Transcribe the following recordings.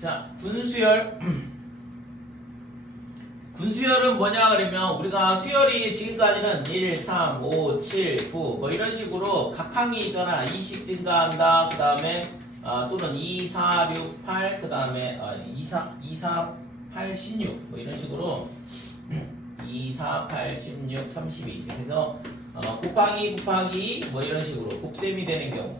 자, 분수열. 분수열은 뭐냐 그러면 우리가 수열이 지금까지는 1, 3, 5, 7, 9 뭐 이런 식으로 각 항이 있잖아. 2씩 증가한다. 그 다음에 또는 2, 4, 6, 8 그 다음에 2, 4, 8, 16 뭐 이런 식으로 2, 4, 8, 16, 32 이렇게 해서 곱하기 뭐 이런 식으로 곱셈이 되는 경우.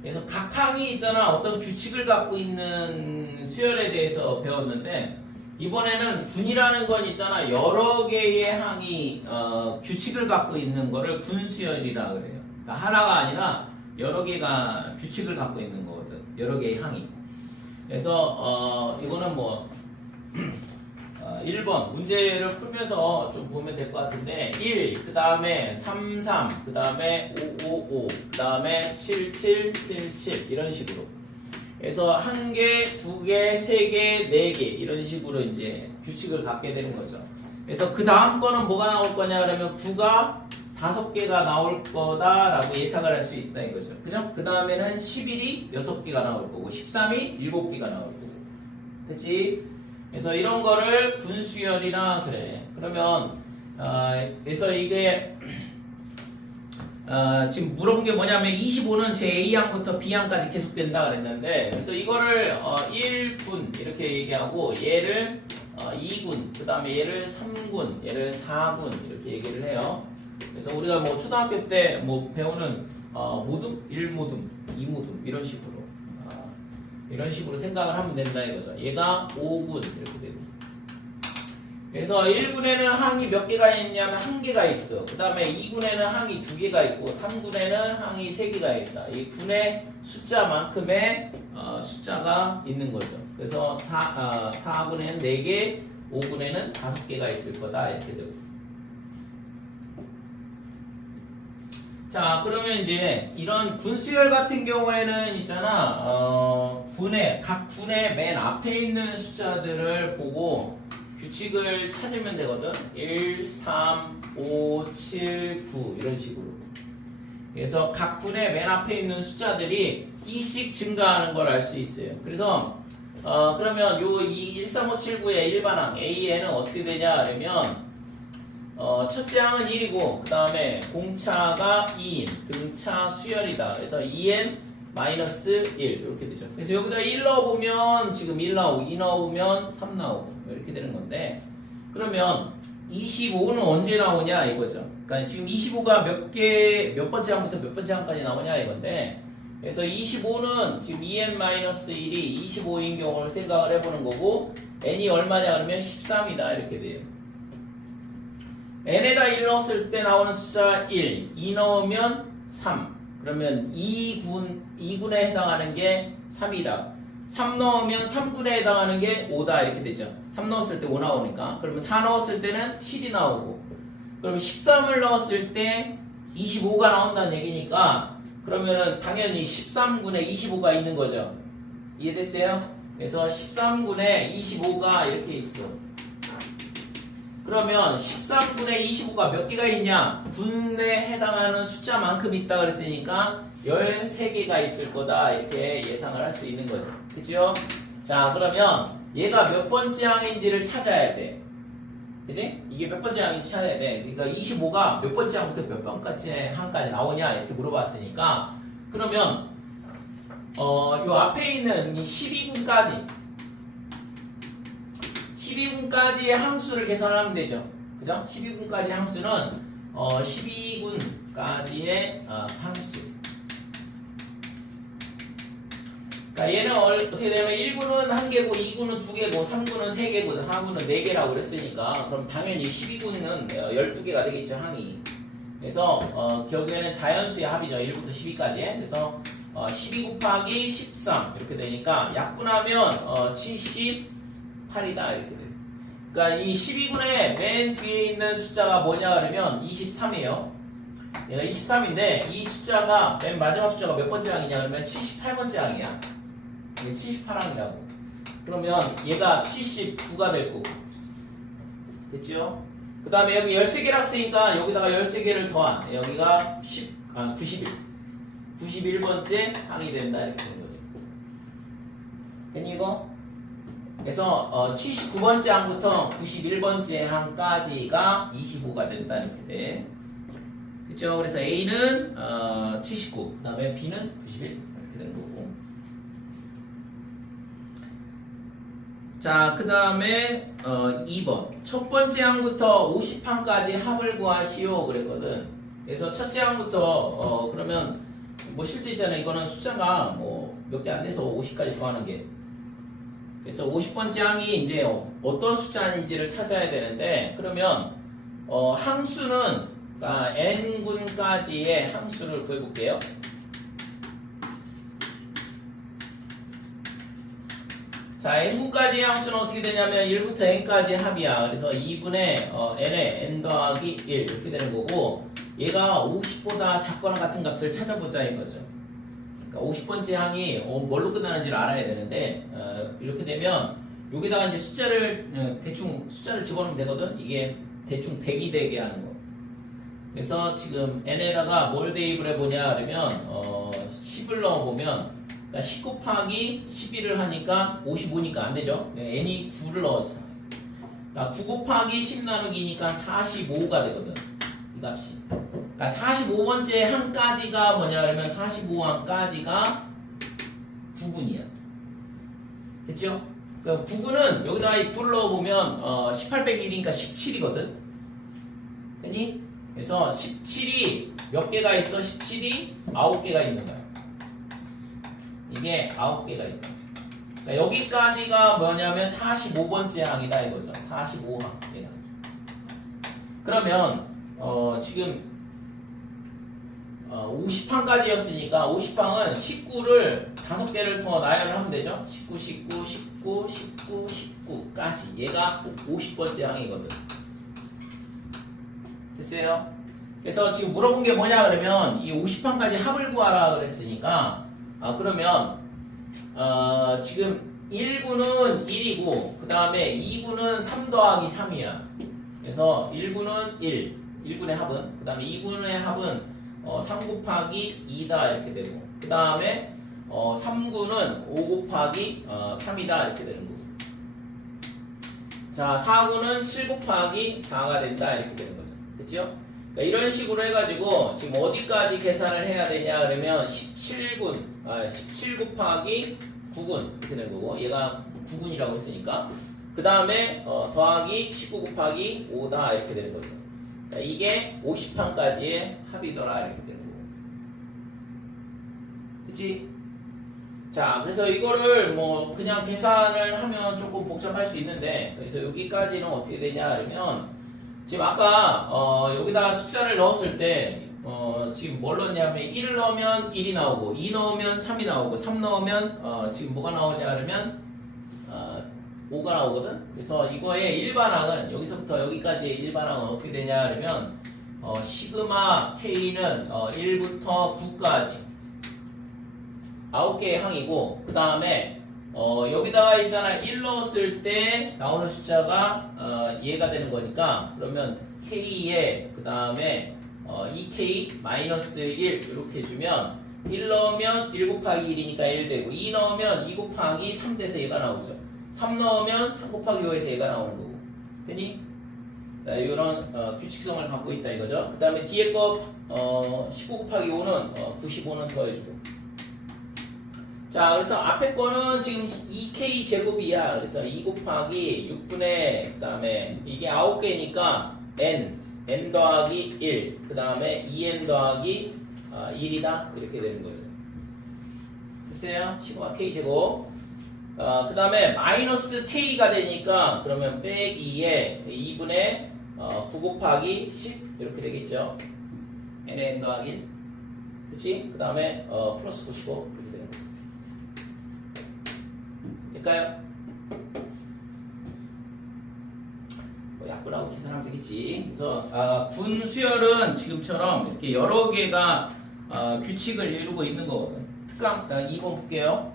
그래서 각 항이 있잖아. 어떤 규칙을 갖고 있는 수열에 대해서 배웠는데 이번에는 분이라는 건 있잖아. 여러 개의 항이 규칙을 갖고 있는 거를 분수열이라 그래요. 그러니까 하나가 아니라 여러 개가 규칙을 갖고 있는 거거든. 여러 개의 항이. 그래서 이거는 뭐 1번 문제를 풀면서 좀 보면 될 것 같은데 1, 그 다음에 3, 3, 그 다음에 5, 5, 5, 그 다음에 7, 7, 7, 7 이런 식으로 그래서 한 개, 두 개, 세 개, 네 개 이런 식으로 이제 규칙을 갖게 되는 거죠. 그래서 그 다음 거는 뭐가 나올 거냐 그러면 9가 5개가 나올 거다라고 예상을 할 수 있다 이거죠. 그죠? 그 다음에는 11이 6개가 나올 거고 13이 7개가 나올 거고 그치? 그래서 이런 거를 분수열이라 그래. 그러면 그래서 이게 지금 물어본 게 뭐냐면 25는 제 A항부터 B항까지 계속된다 그랬는데 그래서 이거를 1군 이렇게 얘기하고 얘를 2군 그 다음에 얘를 3군 얘를 4군 이렇게 얘기를 해요. 그래서 우리가 뭐 초등학교 때 뭐 배우는 모둠, 1모둠, 2모둠 이런 식으로 생각을 하면 된다 이거죠. 얘가 5군 이렇게 되고 그래서 1군에는 항이 몇 개가 있냐면 1개가 있어. 그 다음에 2군에는 항이 2개가 있고 3군에는 항이 3개가 있다. 이 군의 숫자만큼의 숫자가 있는 거죠. 그래서 4군에는 4개, 5군에는 5개가 있을 거다 이렇게 되고 자 그러면 이제 이런 분수열 같은 경우에는 있잖아 각 군의 맨 앞에 있는 숫자들을 보고 규칙을 찾으면 되거든. 1, 3, 5, 7, 9 이런 식으로. 그래서 각 군의 맨 앞에 있는 숫자들이 2씩 증가하는 걸 알 수 있어요. 그래서 그러면 요 1, 3, 5, 7, 9의 일반항 A에는 어떻게 되냐 그러면 첫째 항은 1이고 그 다음에 공차가 2인 등차 수열이다. 그래서 2n 마이너스 1 이렇게 되죠. 그래서 여기다 1 넣어보면 지금 1 나오고 2 넣어보면 3 나오고 이렇게 되는 건데 그러면 25는 언제 나오냐 이거죠. 그러니까 지금 25가 몇 번째 항부터 몇 번째 항까지 나오냐 이건데 그래서 25는 지금 2n 마이너스 1이 25인 경우를 생각을 해보는 거고 n이 얼마냐 그러면 13이다 이렇게 돼요. n에다 1 넣었을 때 나오는 숫자 1, 2 넣으면 3 그러면 2군에 해당하는 게 3이다 3 넣으면 3군에 해당하는 게 5다 이렇게 되죠. 3 넣었을 때 5 나오니까 그러면 4 넣었을 때는 7이 나오고 그러면 13을 넣었을 때 25가 나온다는 얘기니까 그러면은 당연히 13군에 25가 있는 거죠. 이해됐어요? 그래서 13군에 25가 이렇게 있어. 그러면 13분의 25가 몇 개가 있냐? 군에 해당하는 숫자만큼 있다 그랬으니까 13개가 있을 거다 이렇게 예상을 할 수 있는 거죠. 그죠? 자 그러면 얘가 몇 번째 항인지를 찾아야 돼. 그지? 이게 몇 번째 항인지 찾아야 돼. 그러니까 25가 몇 번째 항부터 몇 번째 항까지 나오냐 이렇게 물어봤으니까 그러면 요 앞에 있는 이 12군까지 12군까지의 항수를 계산하면 되죠. 그죠? 12군까지의 항수는 12군까지의 항수. 그러니까 얘는 어떻게 되면 1군은 1개고 2군은 2개고 3군은 3개고 4군은 4개라고 그랬으니까 그럼 당연히 12군은 12개가 되겠죠. 항이. 그래서 결국에는 자연수의 합이죠. 1부터 12까지. 그래서 12 곱하기 13 이렇게 되니까 약분하면 78이다 이렇게 돼요. 그러니까 이 12군의 맨 뒤에 있는 숫자가 뭐냐 그러면 23이에요. 얘가 23인데 이 숫자가 맨 마지막 숫자가 몇 번째 항이냐 그러면 78번째 항이야. 이게 78항이라고. 그러면 얘가 79가 될 거고. 됐죠? 그 다음에 여기 13개를 쓰니까 여기다가 13개를 더한 여기가 91번째 항이 된다 이렇게 되는 거죠. 됐니 이거? 그래서 79번째 항부터 91번째 항까지가 25가 된다 이렇게 돼. 그렇죠? 그래서 A는 79, 그 다음에 B는 91 이렇게 되는 거고. 자, 그 다음에 2번 첫 번째 항부터 50항까지 합을 구하시오 그랬거든. 그래서 첫째 항부터 그러면 뭐 실제 있잖아요. 이거는 숫자가 뭐 몇 개 안 돼서 50까지 더하는 게. 그래서 50번째 항이 이제 어떤 숫자인지를 찾아야 되는데, 그러면 항수는 그러니까 n군까지의 항수를 구해볼게요. 자, n군까지의 항수는 어떻게 되냐면 1부터 n까지 합이야. 그래서 2분의 n에 n 더하기 1 이렇게 되는 거고, 얘가 50보다 작거나 같은 값을 찾아보자 이거죠. 그러니까 50번째 항이 뭘로 끝나는지를 알아야 되는데, 이렇게 되면 여기다가 이제 숫자를 대충 숫자를 집어넣으면 되거든. 이게 대충 100이 되게 하는 거. 그래서 지금 n에다가 뭘 대입을 해보냐 그러면 10을 넣어보면, 그러니까 10 곱하기 11을 하니까 55니까 안 되죠. n이 9를 넣었잖아. 그러니까 9 곱하기 10 나누기니까 45가 되거든. 이 값이. 그러니까 45번째 항까지가 뭐냐 그러면 45항까지가 9분이야. 됐죠? 그 9분은 여기다가 이 9를 넣어보면 18 빼기 1이니까 17이거든. 됐니? 그래서 17이 몇 개가 있어? 17이 9개가 있는 거야. 이게 9개가 있다. 그러니까 여기까지가 뭐냐면 45번째 항이다 이거죠. 45항. 그러면 지금 50항까지였으니까 50항은 19를 5개를 더 나열을 하면 되죠. 19, 19, 19, 19, 19까지. 얘가 50번째 항이거든. 됐어요? 그래서 지금 물어본 게 뭐냐 그러면 이 50항까지 합을 구하라 그랬으니까, 그러면 지금 1구는 1이고 그 다음에 2구는 3 더하기 3이야. 그래서 1구는 1, 1군의 합은, 그 다음에 2군의 합은 3 곱하기 2다 이렇게 되고, 그 다음에 3구는 5 곱하기 3이다 이렇게 되는 거고, 자 4구는 7 곱하기 4가 된다 이렇게 되는 거죠. 됐죠? 그러니까 이런 식으로 해가지고 지금 어디까지 계산을 해야 되냐 그러면 17 곱하기 9군 이렇게 되는 거고, 얘가 9군이라고 했으니까 그 다음에 더하기 19 곱하기 5다 이렇게 되는 거죠. 이게 50항까지의 합이더라 이렇게 되는 거고. 그치? 자, 그래서 이거를 뭐 그냥 계산을 하면 조금 복잡할 수 있는데, 그래서 여기까지는 어떻게 되냐 그러면 지금 아까 여기다가 숫자를 넣었을 때 지금 뭘 넣었냐면 1을 넣으면 1이 나오고 2 넣으면 3이 나오고 3 넣으면 지금 뭐가 나오냐 그러면 5가 나오거든. 그래서 이거의 일반항은 여기서부터 여기까지의 일반항은 어떻게 되냐 그러면 시그마 K는 1부터 9까지 9개의 항이고, 그 다음에 여기다가 있잖아 1 넣었을 때 나오는 숫자가 얘가 되는 거니까, 그러면 K에 그 다음에 2K 마이너스 1 이렇게 해주면 1 넣으면 1 곱하기 1이니까 1 되고, 2 넣으면 2 곱하기 3 돼서 얘가 나오죠. 3 넣으면 3 곱하기 5에서 얘가 나오는 거고. 되니? 자, 이런 규칙성을 갖고 있다 이거죠. 그 다음에 뒤에 거 19 곱하기 5는 95는 더해주고. 자, 그래서 앞에 거는 지금 2k 제곱이야. 그래서 2 곱하기 6분의, 그 다음에 이게 9개니까 n 더하기 1, 그 다음에 2n 더하기 1이다 이렇게 되는 거죠. 됐어요? 시그마 k 제곱. 그 다음에 마이너스 k가 되니까 그러면 빼기에 2분의 9 곱하기 10 이렇게 되겠죠. n 더하기 1. 그치? 그 다음에 플러스 95 이렇게 되는 거예요. 될까요? 뭐 약분하고 계산하면 되겠지. 그래서 군 수열은 지금처럼 이렇게 여러 개가 규칙을 이루고 있는 거거든. 특강 2번 볼게요.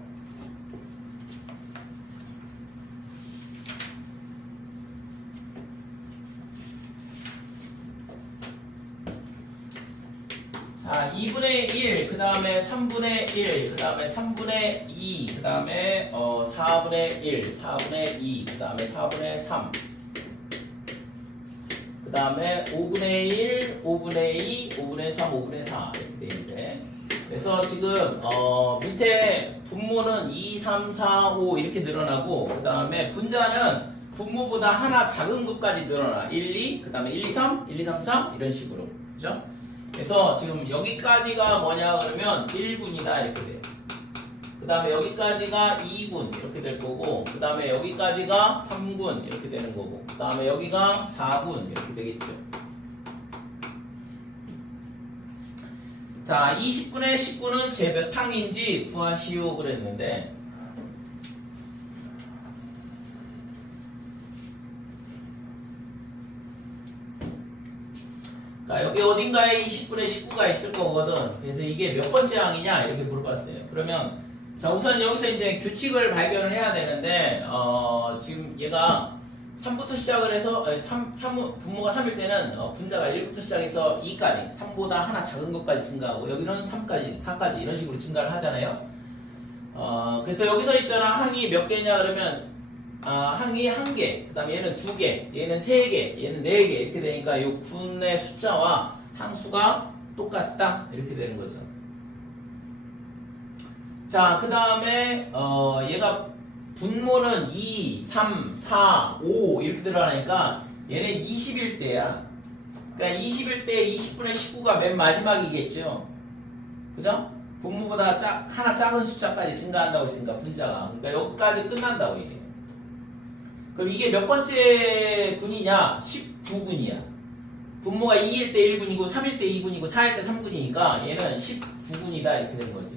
자, 2분의 2분의 1, 그 다음에 3분의 1, 그 다음에 3분의 2, 그 다음에 4분의 1, 4분의 2, 그 다음에 4분의 3, 그 다음에 5분의 1, 5분의 2, 5분의 3, 5분의 4 이렇게 되어 있는데, 그래서 지금 밑에 분모는 2, 3, 4, 5 이렇게 늘어나고, 그 다음에 분자는 분모보다 하나 작은 것까지 늘어나. 1, 2, 그 다음에 1, 2, 3, 1, 2, 3, 4 이런 식으로. 그죠? 그래서 지금 여기까지가 뭐냐 그러면 1분이다 이렇게 돼. 그 다음에 여기까지가 2분 이렇게 될 거고, 그 다음에 여기까지가 3분 이렇게 되는 거고, 그 다음에 여기가 4분 이렇게 되겠죠. 자, 20분의 19는 제 몇 항인지 구하시오 그랬는데, 여기 어딘가에 20분의 19가 있을 거거든. 그래서 이게 몇 번째 항이냐 이렇게 물어봤어요. 그러면 자, 우선 여기서 이제 규칙을 발견을 해야 되는데, 지금 얘가 3부터 시작을 해서 3 분모가 3일 때는 분자가 1부터 시작해서 2까지 3보다 하나 작은 것까지 증가하고, 여기는 3까지 4까지 이런 식으로 증가를 하잖아요. 그래서 여기서 있잖아, 항이 몇 개냐 그러면 항이 1개, 그 다음에 얘는 2개, 얘는 3개, 얘는 4개 이렇게 되니까 이 군의 숫자와 항수가 똑같다 이렇게 되는 거죠. 자, 그 다음에 얘가 분모는 2, 3, 4, 5 이렇게 들어가니까 얘는 20일대야. 그러니까 20일대 20분의 19가 맨 마지막이겠죠. 그죠? 분모보다 하나 작은 숫자까지 증가한다고 했으니까 분자가. 그러니까 여기까지 끝난다고 이게. 그럼 이게 몇 번째 군이냐? 19군이야. 분모가 2일 때 1군이고 3일 때 2군이고 4일 때 3군이니까 얘는 19군이다 이렇게 되는 거지.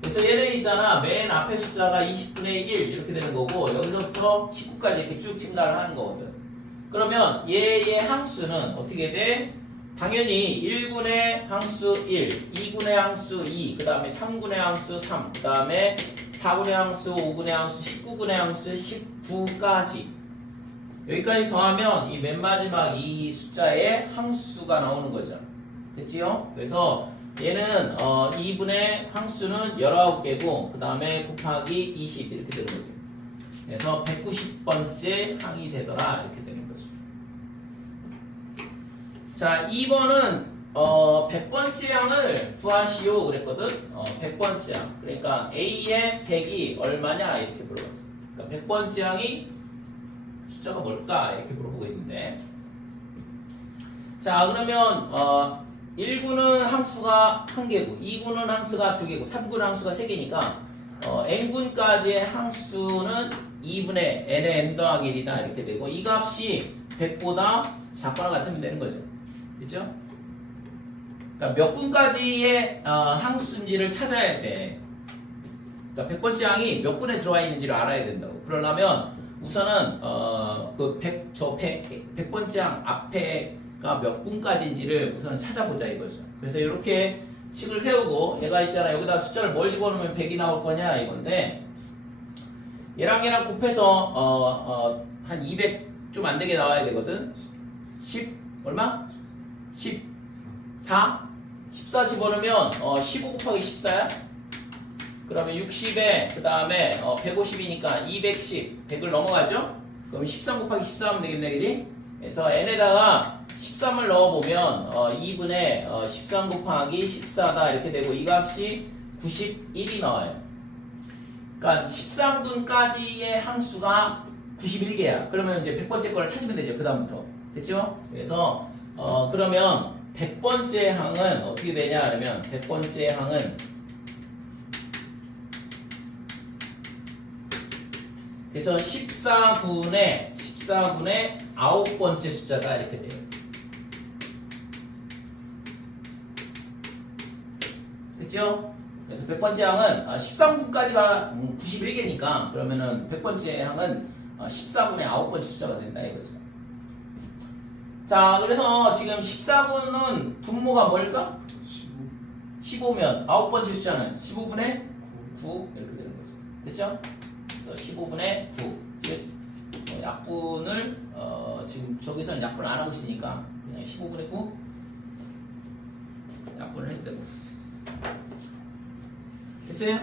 그래서 얘는 있잖아, 맨 앞에 숫자가 20분의 1 이렇게 되는 거고, 여기서부터 19까지 이렇게 쭉 증가를 하는 거거든. 그러면 얘의 항수는 어떻게 돼? 당연히 1군의 항수 1, 2군의 항수 2, 그 다음에 3군의 항수 3, 그 다음에 4군의 항수, 5군의 항수, 19군의 항수, 19까지. 여기까지 더하면 이 맨 마지막 이 숫자의 항수가 나오는 거죠. 됐지요? 그래서 얘는 2분의 항수는 19개고, 그 다음에 곱하기 20 이렇게 되는 거죠. 그래서 190번째 항이 되더라 이렇게 되는 거죠. 자, 2번은 100번째 항을 구하시오 그랬거든. 100번째 항. 그러니까 A의 100이 얼마냐 이렇게 물어봤어. 그러니까 100번째 항이 숫자가 뭘까 이렇게 물어보고 있는데, 자, 그러면 1군은 항수가 1개고, 2군은 항수가 2개고, 3군은 항수가 3개니까 n군까지의 항수는 2분의 n의 n 더하기 1이다 이렇게 되고, 이 값이 100보다 작거나 같으면 되는 거죠. 그렇죠? 그러니까 몇 군까지의 항수인지를 찾아야 돼. 그러니까 100번째 항이 몇 군에 들어와 있는지를 알아야 된다고. 그러려면 우선은 그 100번째 항 앞에가 몇 군까지인지를 우선 찾아보자 이거죠. 그래서 이렇게 식을 세우고, 얘가 있잖아, 여기다 숫자를 뭘 집어넣으면 100이 나올 거냐 이건데, 얘랑 곱해서 한 200 좀 안 되게 나와야 되거든. 10 얼마? 14? 14 집어넣으면 15 곱하기 14야? 그러면 60에 그 다음에 150이니까 210, 100을 넘어가죠? 그럼 13 곱하기 14 하면 되겠네, 그지? 그래서 n에다가 13을 넣어보면 2분의 13 곱하기 14다 이렇게 되고, 이 값이 91이 나와요. 그러니까 13분까지의 항수가 91개야. 그러면 이제 100번째 거를 찾으면 되죠, 그 다음부터. 됐죠? 그래서 그러면 100번째 항은 어떻게 되냐 하면, 100번째 항은 그래서 14분의 9번째 숫자다 이렇게 돼요. 됐죠? 그래서 100번째 항은 13분까지가 91개니까 그러면은 100번째 항은 14분의 9번째 숫자가 된다 이거죠. 자, 그래서 지금 14분은 분모가 뭘까? 15면 9번째 숫자는 15분의 9 이렇게 되는 거죠. 됐죠? 그래서 15분의 9. 즉 약분을 지금 저기서는 약분을 안 하고 있으니까 그냥 15분의 9 약분을 해도 되고. 됐어요?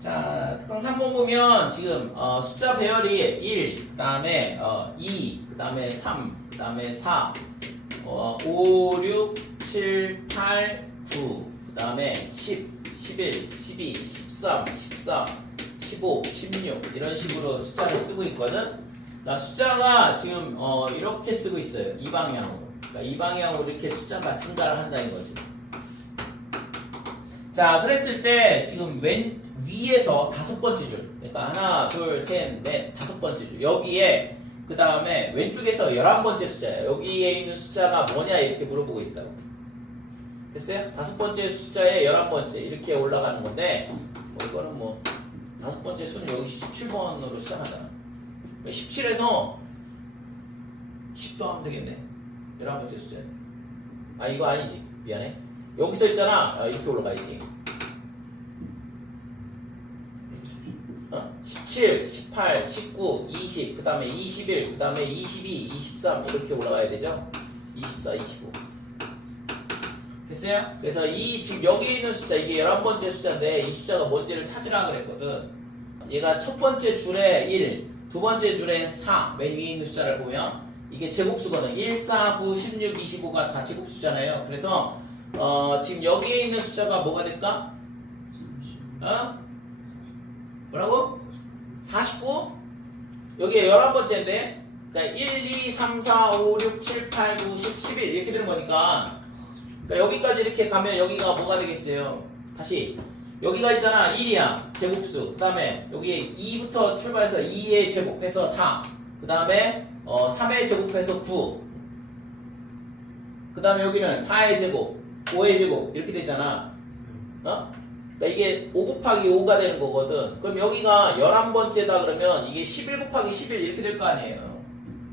자, 특강 3번 보면 지금 숫자 배열이 1, 그 다음에 2, 그 다음에 3, 그 다음에 4, 5, 6, 7, 8, 9, 그 다음에 10, 11, 12, 13, 14, 15, 16 이런 식으로 숫자를 쓰고 있거든. 나 숫자가 지금 이렇게 쓰고 있어요. 이 방향으로. 그러니까 이 방향으로 이렇게 숫자가 증가를 한다는 거지. 자, 그랬을 때 지금 위에서 5번째 줄. 그러니까 하나, 둘, 셋, 넷, 5번째 줄. 여기에 그 다음에 왼쪽에서 11번째 숫자예요. 여기에 있는 숫자가 뭐냐 이렇게 물어보고 있다고. 됐어요? 5번째 숫자에 11번째 이렇게 올라가는 건데 이거는 뭐 5번째 수는 여기 17번으로 시작하잖아. 17에서 10도 하면 되겠네. 11번째 숫자. 아, 이거 아니지. 미안해. 여기서 있잖아. 이렇게 올라가야지. 17, 18, 19, 20, 그 다음에 21, 그 다음에 22, 23 이렇게 올라가야 되죠? 24, 25. 됐어요? 그래서 지금 여기 있는 숫자, 이게 11번째 숫자인데 이 숫자가 뭔지를 찾으라 그랬거든. 얘가 첫 번째 줄에 1, 두 번째 줄에 4, 맨 위에 있는 숫자를 보면 이게 제곱수거든. 1, 4, 9, 16, 25가 다 제곱수잖아요. 그래서 지금 여기에 있는 숫자가 뭐가 될까? 뭐라고? 49? 여기에 11번째인데 그러니까 1, 2, 3, 4, 5, 6, 7, 8, 9, 10, 11 이렇게 되는 거니까 그러니까 여기까지 이렇게 가면 여기가 뭐가 되겠어요? 다시 여기가 있잖아. 1이야. 제곱수. 그 다음에 여기에 2부터 출발해서 2의 제곱해서 4. 그 다음에 3의 제곱해서 9. 그 다음에 여기는 4의 제곱, 5의 제곱 이렇게 되잖아. 그러니까 이게 5 곱하기 5가 되는 거거든. 그럼 여기가 11번째다 그러면 이게 11 곱하기 11 이렇게 될 거 아니에요.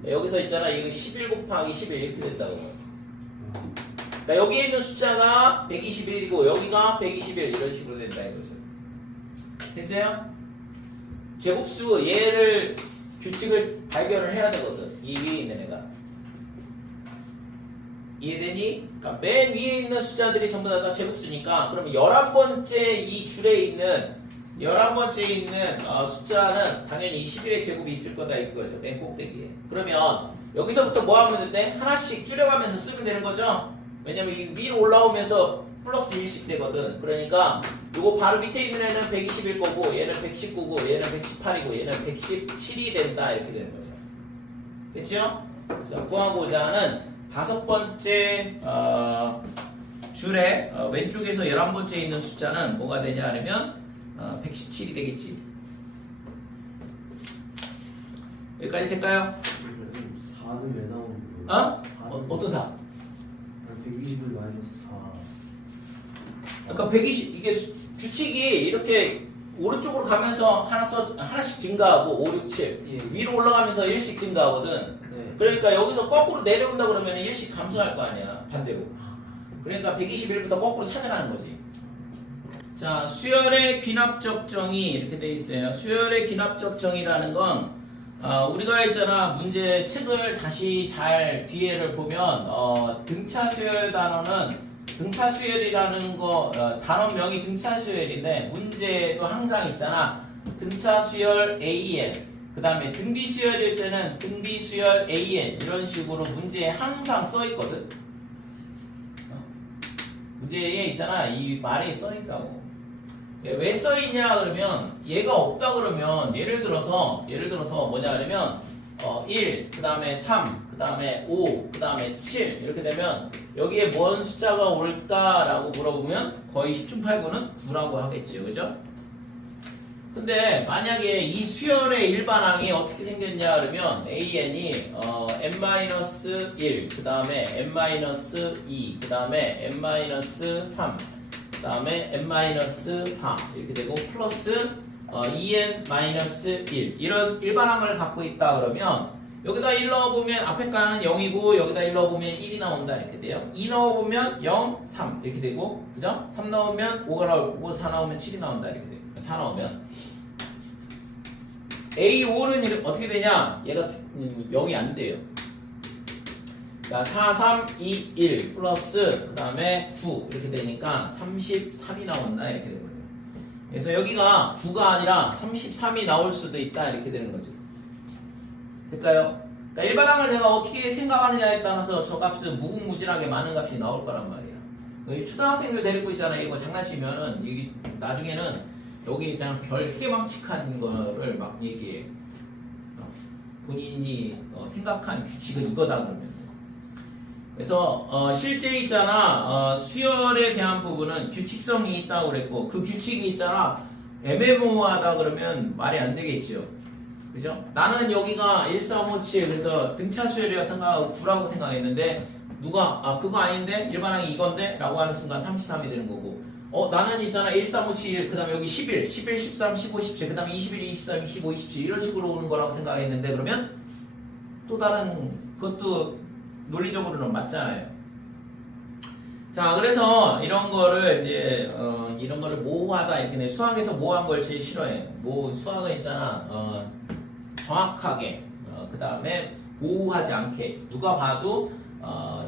여기서 있잖아. 이게 11 곱하기 11 이렇게 된다고. 그러니까 여기에 있는 숫자가 121이고 여기가 121 이런 식으로 된다 이거죠. 됐어요? 제곱수 얘를 규칙을 발견을 해야 되거든. 이 위에 있는 애가. 이해되니? 그러니까 맨 위에 있는 숫자들이 전부 다 제곱수니까 그러면 11번째 이 줄에 있는 11번째에 있는 숫자는 당연히 11의 제곱이 있을 거다 이거죠. 맨 꼭대기에. 그러면 여기서부터 뭐 하면 되는데? 하나씩 줄여가면서 쓰면 되는 거죠. 왜냐면 이 위로 올라오면서 플러스 1씩 되거든. 그러니까 요거 바로 밑에 있는 애는 121 거고 얘는 119고 얘는 118이고 얘는 117이 된다 이렇게 되는 거죠. 됐죠? 그래서 구하고자 하는 5번째 줄에 왼쪽에서 11번째 있는 숫자는 뭐가 되냐 하면 117이 되겠지. 여기까지 될까요? 4는 왜 나오는 거예요? 어떤 4? 120을 마이너스 4. 그러니까 120 이게 규칙이 이렇게 오른쪽으로 가면서 하나씩 증가하고 5, 6, 7 예. 위로 올라가면서 1씩 증가하거든. 네. 그러니까 여기서 거꾸로 내려온다 그러면 1씩 감소할 거 아니야. 반대로. 그러니까 121부터 거꾸로 찾아가는 거지. 자, 수열의 귀납적 정의 이렇게 돼 있어요. 수열의 귀납적 정의라는 건 우리가 있잖아. 문제 책을 다시 잘 뒤에를 보면 등차 수열 단어는 등차 수열이라는 거 단어명이 등차 수열인데 문제도 항상 있잖아. 등차 수열 AN 그 다음에 등비 수열일 때는 등비 수열 AN 이런 식으로 문제에 항상 써 있거든. 문제에 있잖아. 이 말이 써 있다고. 왜 써 있냐 그러면 얘가 없다 그러면 예를 들어서 뭐냐 그러면 1, 그 다음에 3, 그 다음에 5, 그 다음에 7 이렇게 되면 여기에 뭔 숫자가 올까라고 물어보면 거의 10중 8구는 9라고 하겠지요. 그죠? 근데 만약에 이 수열의 일반항이 어떻게 생겼냐 그러면 AN이 n-1, 그 다음에 n-2, 그 다음에 n-3, 그 다음에 n-4 이렇게 되고 플러스 2n-1 이런 일반항을 갖고 있다 그러면 여기다 1 넣어보면 앞에 가는 0이고 여기다 1 넣어보면 1이 나온다 이렇게 돼요. 2 넣어보면 0, 3 이렇게 되고 그죠? 3 넣으면 5가 나오고 4 넣으면 7이 나온다 이렇게 돼요. 4 넣으면 A5는 어떻게 되냐? 얘가 0이 안 돼요. 자, 4, 3, 2, 1 플러스 그 다음에 9 이렇게 되니까 33이 나온다 이렇게 되는 거죠. 그래서 여기가 9가 아니라 33이 나올 수도 있다 이렇게 되는 거죠. 될까요? 그러니까 일반항을 내가 어떻게 생각하느냐에 따라서 저 값은 무궁무진하게 많은 값이 나올 거란 말이야. 여기 초등학생들 데리고 있잖아. 이거 장난치면은 여기 나중에는 여기 있잖아 별 해방칙한 거를 막 얘기해. 본인이 생각한 규칙은 이거다 그러면. 그래서 실제 있잖아 수열에 대한 부분은 규칙성이 있다고 그랬고 그 규칙이 있잖아 애매모호하다 그러면 말이 안 되겠죠. 그죠? 나는 여기가 1357 그래서 등차 수열이라고 생각하고 9라고 생각했는데 누가 그거 아닌데 일반항이 이건데 라고 하는 순간 33이 되는 거고 나는 있잖아 1357 그 다음에 여기 11 13 15 17 그 다음에 21 23 25 27 이런 식으로 오는 거라고 생각했는데 그러면 또 다른 그것도 논리적으로는 맞잖아요. 자 그래서 이런 거를 이제 이런 거를 모호하다 이렇게 수학에서 모호한 걸 제일 싫어해. 수학은 있잖아 정확하게 그 다음에 모호하지 않게 누가 봐도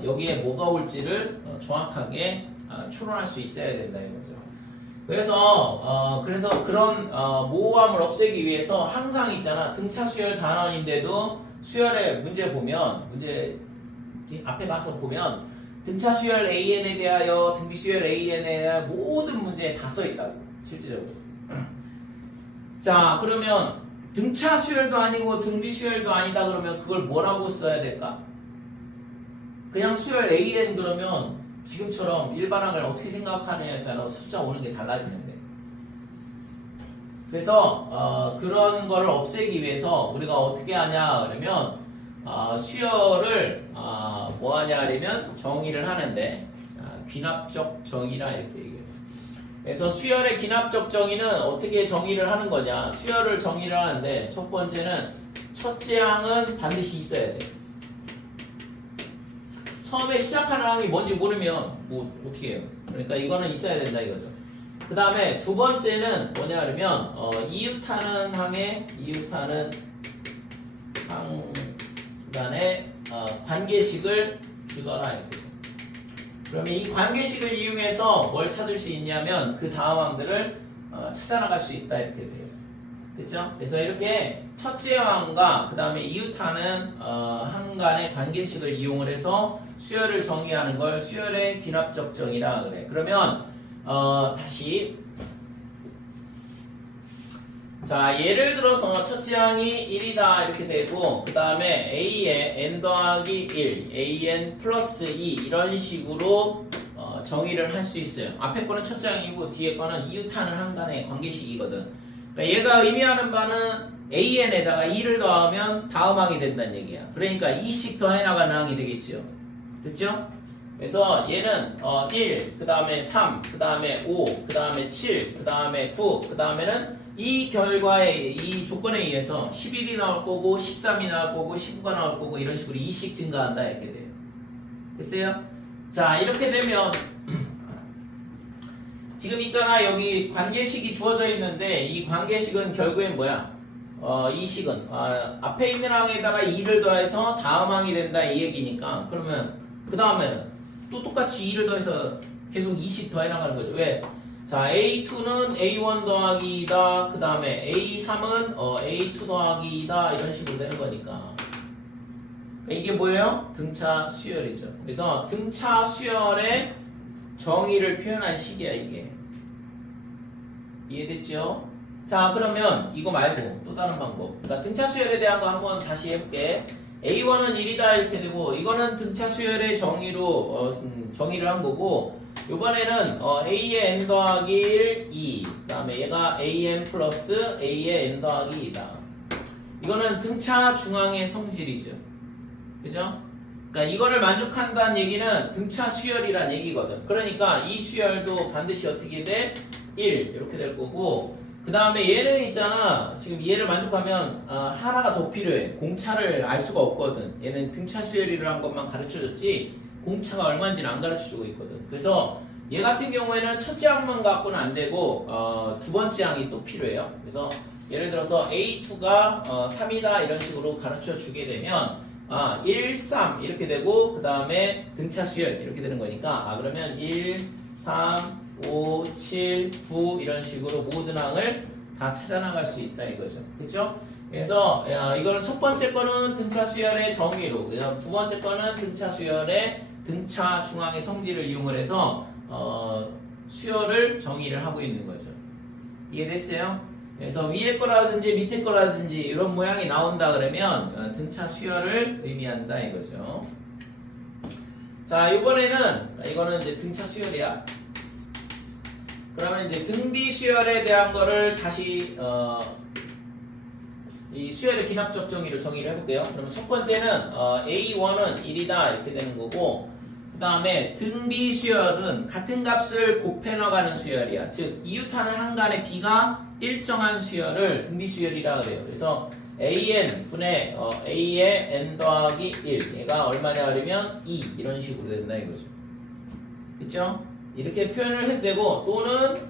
여기에 뭐가 올지를 정확하게 추론할 수 있어야 된다 이거죠. 그래서 그런 모호함을 없애기 위해서 항상 있잖아 등차 수열 단원인데도 수열의 문제 보면 문제 앞에 가서 보면 등차 수열 AN에 대하여 등비 수열 AN에 대하여 모든 문제에 다 써 있다고 실질적으로. 자 그러면 등차 수열도 아니고 등비 수열도 아니다 그러면 그걸 뭐라고 써야 될까? 그냥 수열 AN 그러면 지금처럼 일반항을 어떻게 생각하느냐에 따라 숫자 오는 게 달라지는데. 그래서 그런 거를 없애기 위해서 우리가 어떻게 하냐 그러면 수열을 뭐 하냐 하려면 정의를 하는데 귀납적 정의라 이렇게 얘기해요. 그래서 수열의 귀납적 정의는 어떻게 정의를 하는 거냐? 수열을 정의를 하는데 첫 번째는 첫째 항은 반드시 있어야 돼. 처음에 시작하는 항이 뭔지 모르면 뭐 어떻게 해요? 그러니까 이거는 있어야 된다 이거죠. 그 다음에 두 번째는 뭐냐 그러면 이웃하는 항에 이웃하는 항 간의 관계식을 주더라 이렇게. 그러면 이 관계식을 이용해서 뭘 찾을 수 있냐면 그 다음 항들을 찾아나갈 수 있다 이렇게 돼요. 됐죠? 그래서 이렇게 첫째 항과 그 다음에 이웃하는 항 간의 관계식을 이용을 해서 수열을 정의하는 걸 수열의 귀납적 정의라 그래. 그러면 다시 자 예를 들어서 첫째 항이 1이다 이렇게 되고 그 다음에 a에 n 더하기 1 an 플러스 2 이런 식으로 정의를 할 수 있어요. 앞에 거는 첫째 항이고 뒤에 거는 이웃하는 항 간의 관계식이거든. 그러니까 얘가 의미하는 바는 an에다가 2를 더하면 다음 항이 된다는 얘기야. 그러니까 2씩 더해 나가는 항이 되겠죠. 됐죠? 그래서 얘는 1, 그 다음에 3, 그 다음에 5, 그 다음에 7, 그 다음에 9, 그 다음에는 이 결과에 이 조건에 의해서 11이 나올 거고 13이 나올 거고 19가 나올 거고 이런 식으로 2씩 증가한다 이렇게 돼요. 됐어요? 자 이렇게 되면 지금 있잖아 여기 관계식이 주어져 있는데 이 관계식은 결국엔 뭐야? 이 식은 앞에 있는 항에다가 2를 더해서 다음 항이 된다 이 얘기니까 그러면 그 다음에는 또 똑같이 2를 더해서 계속 2씩 더해 나가는 거죠. 왜? 자 A2는 A1 더하기 2다 그 다음에 A3은 A2 더하기 2다 이런 식으로 되는 거니까 이게 뭐예요? 등차 수열이죠. 그래서 등차 수열의 정의를 표현한 식이야 이게. 이해됐죠? 자 그러면 이거 말고 또 다른 방법 그러니까 등차 수열에 대한 거 한번 다시 해볼게. A1은 1이다 이렇게 되고 이거는 등차 수열의 정의로 정의를 한 거고 이번에는 A의 n 더하기 1, 2 그 다음에 얘가 AN 플러스 A의 n 더하기 2다. 이거는 등차 중앙의 성질이죠. 그죠? 그러니까 이거를 만족한다는 얘기는 등차 수열이란 얘기거든. 그러니까 이 수열도 반드시 어떻게 돼? 1 이렇게 될 거고 그 다음에 얘는 있잖아 지금 얘를 만족하면 하나가 더 필요해. 공차를 알 수가 없거든. 얘는 등차 수열이라는 것만 가르쳐줬지 공차가 얼마인지는 안 가르쳐주고 있거든. 그래서 얘 같은 경우에는 첫째 항만 갖고는 안 되고 두 번째 항이 또 필요해요. 그래서 예를 들어서 A2가 3이다 이런 식으로 가르쳐주게 되면 1, 3 이렇게 되고 그 다음에 등차 수열 이렇게 되는 거니까 그러면 1, 3, 5, 7, 9 이런 식으로 모든 항을 다 찾아나갈 수 있다 이거죠. 그렇죠? 그래서 이거는 첫 번째 거는 등차 수열의 정의로, 그다음 두 번째 거는 등차 수열의 등차 중앙의 성질을 이용을 해서 수열을 정의를 하고 있는 거죠. 이해됐어요? 그래서 위에 거라든지 밑에 거라든지 이런 모양이 나온다 그러면 등차 수열을 의미한다 이거죠. 자, 이거는 이제 등차 수열이야. 그러면 이제 등비 수열에 대한 거를 다시 이 수열의 기납적 정의를 정의를 해볼게요. 그러면 첫 번째는 A1은 1이다 이렇게 되는 거고, 그 다음에 등비 수열은 같은 값을 곱해 나가는 수열이야. 즉 이웃하는 한간의 B가 일정한 수열을 등비 수열이라 그래요. 그래서 AN 분의 A의 N 더하기 1 얘가 얼마냐 그러면 2 이런 식으로 된다 이거죠. 그쵸? 이렇게 표현을 해도 되고, 또는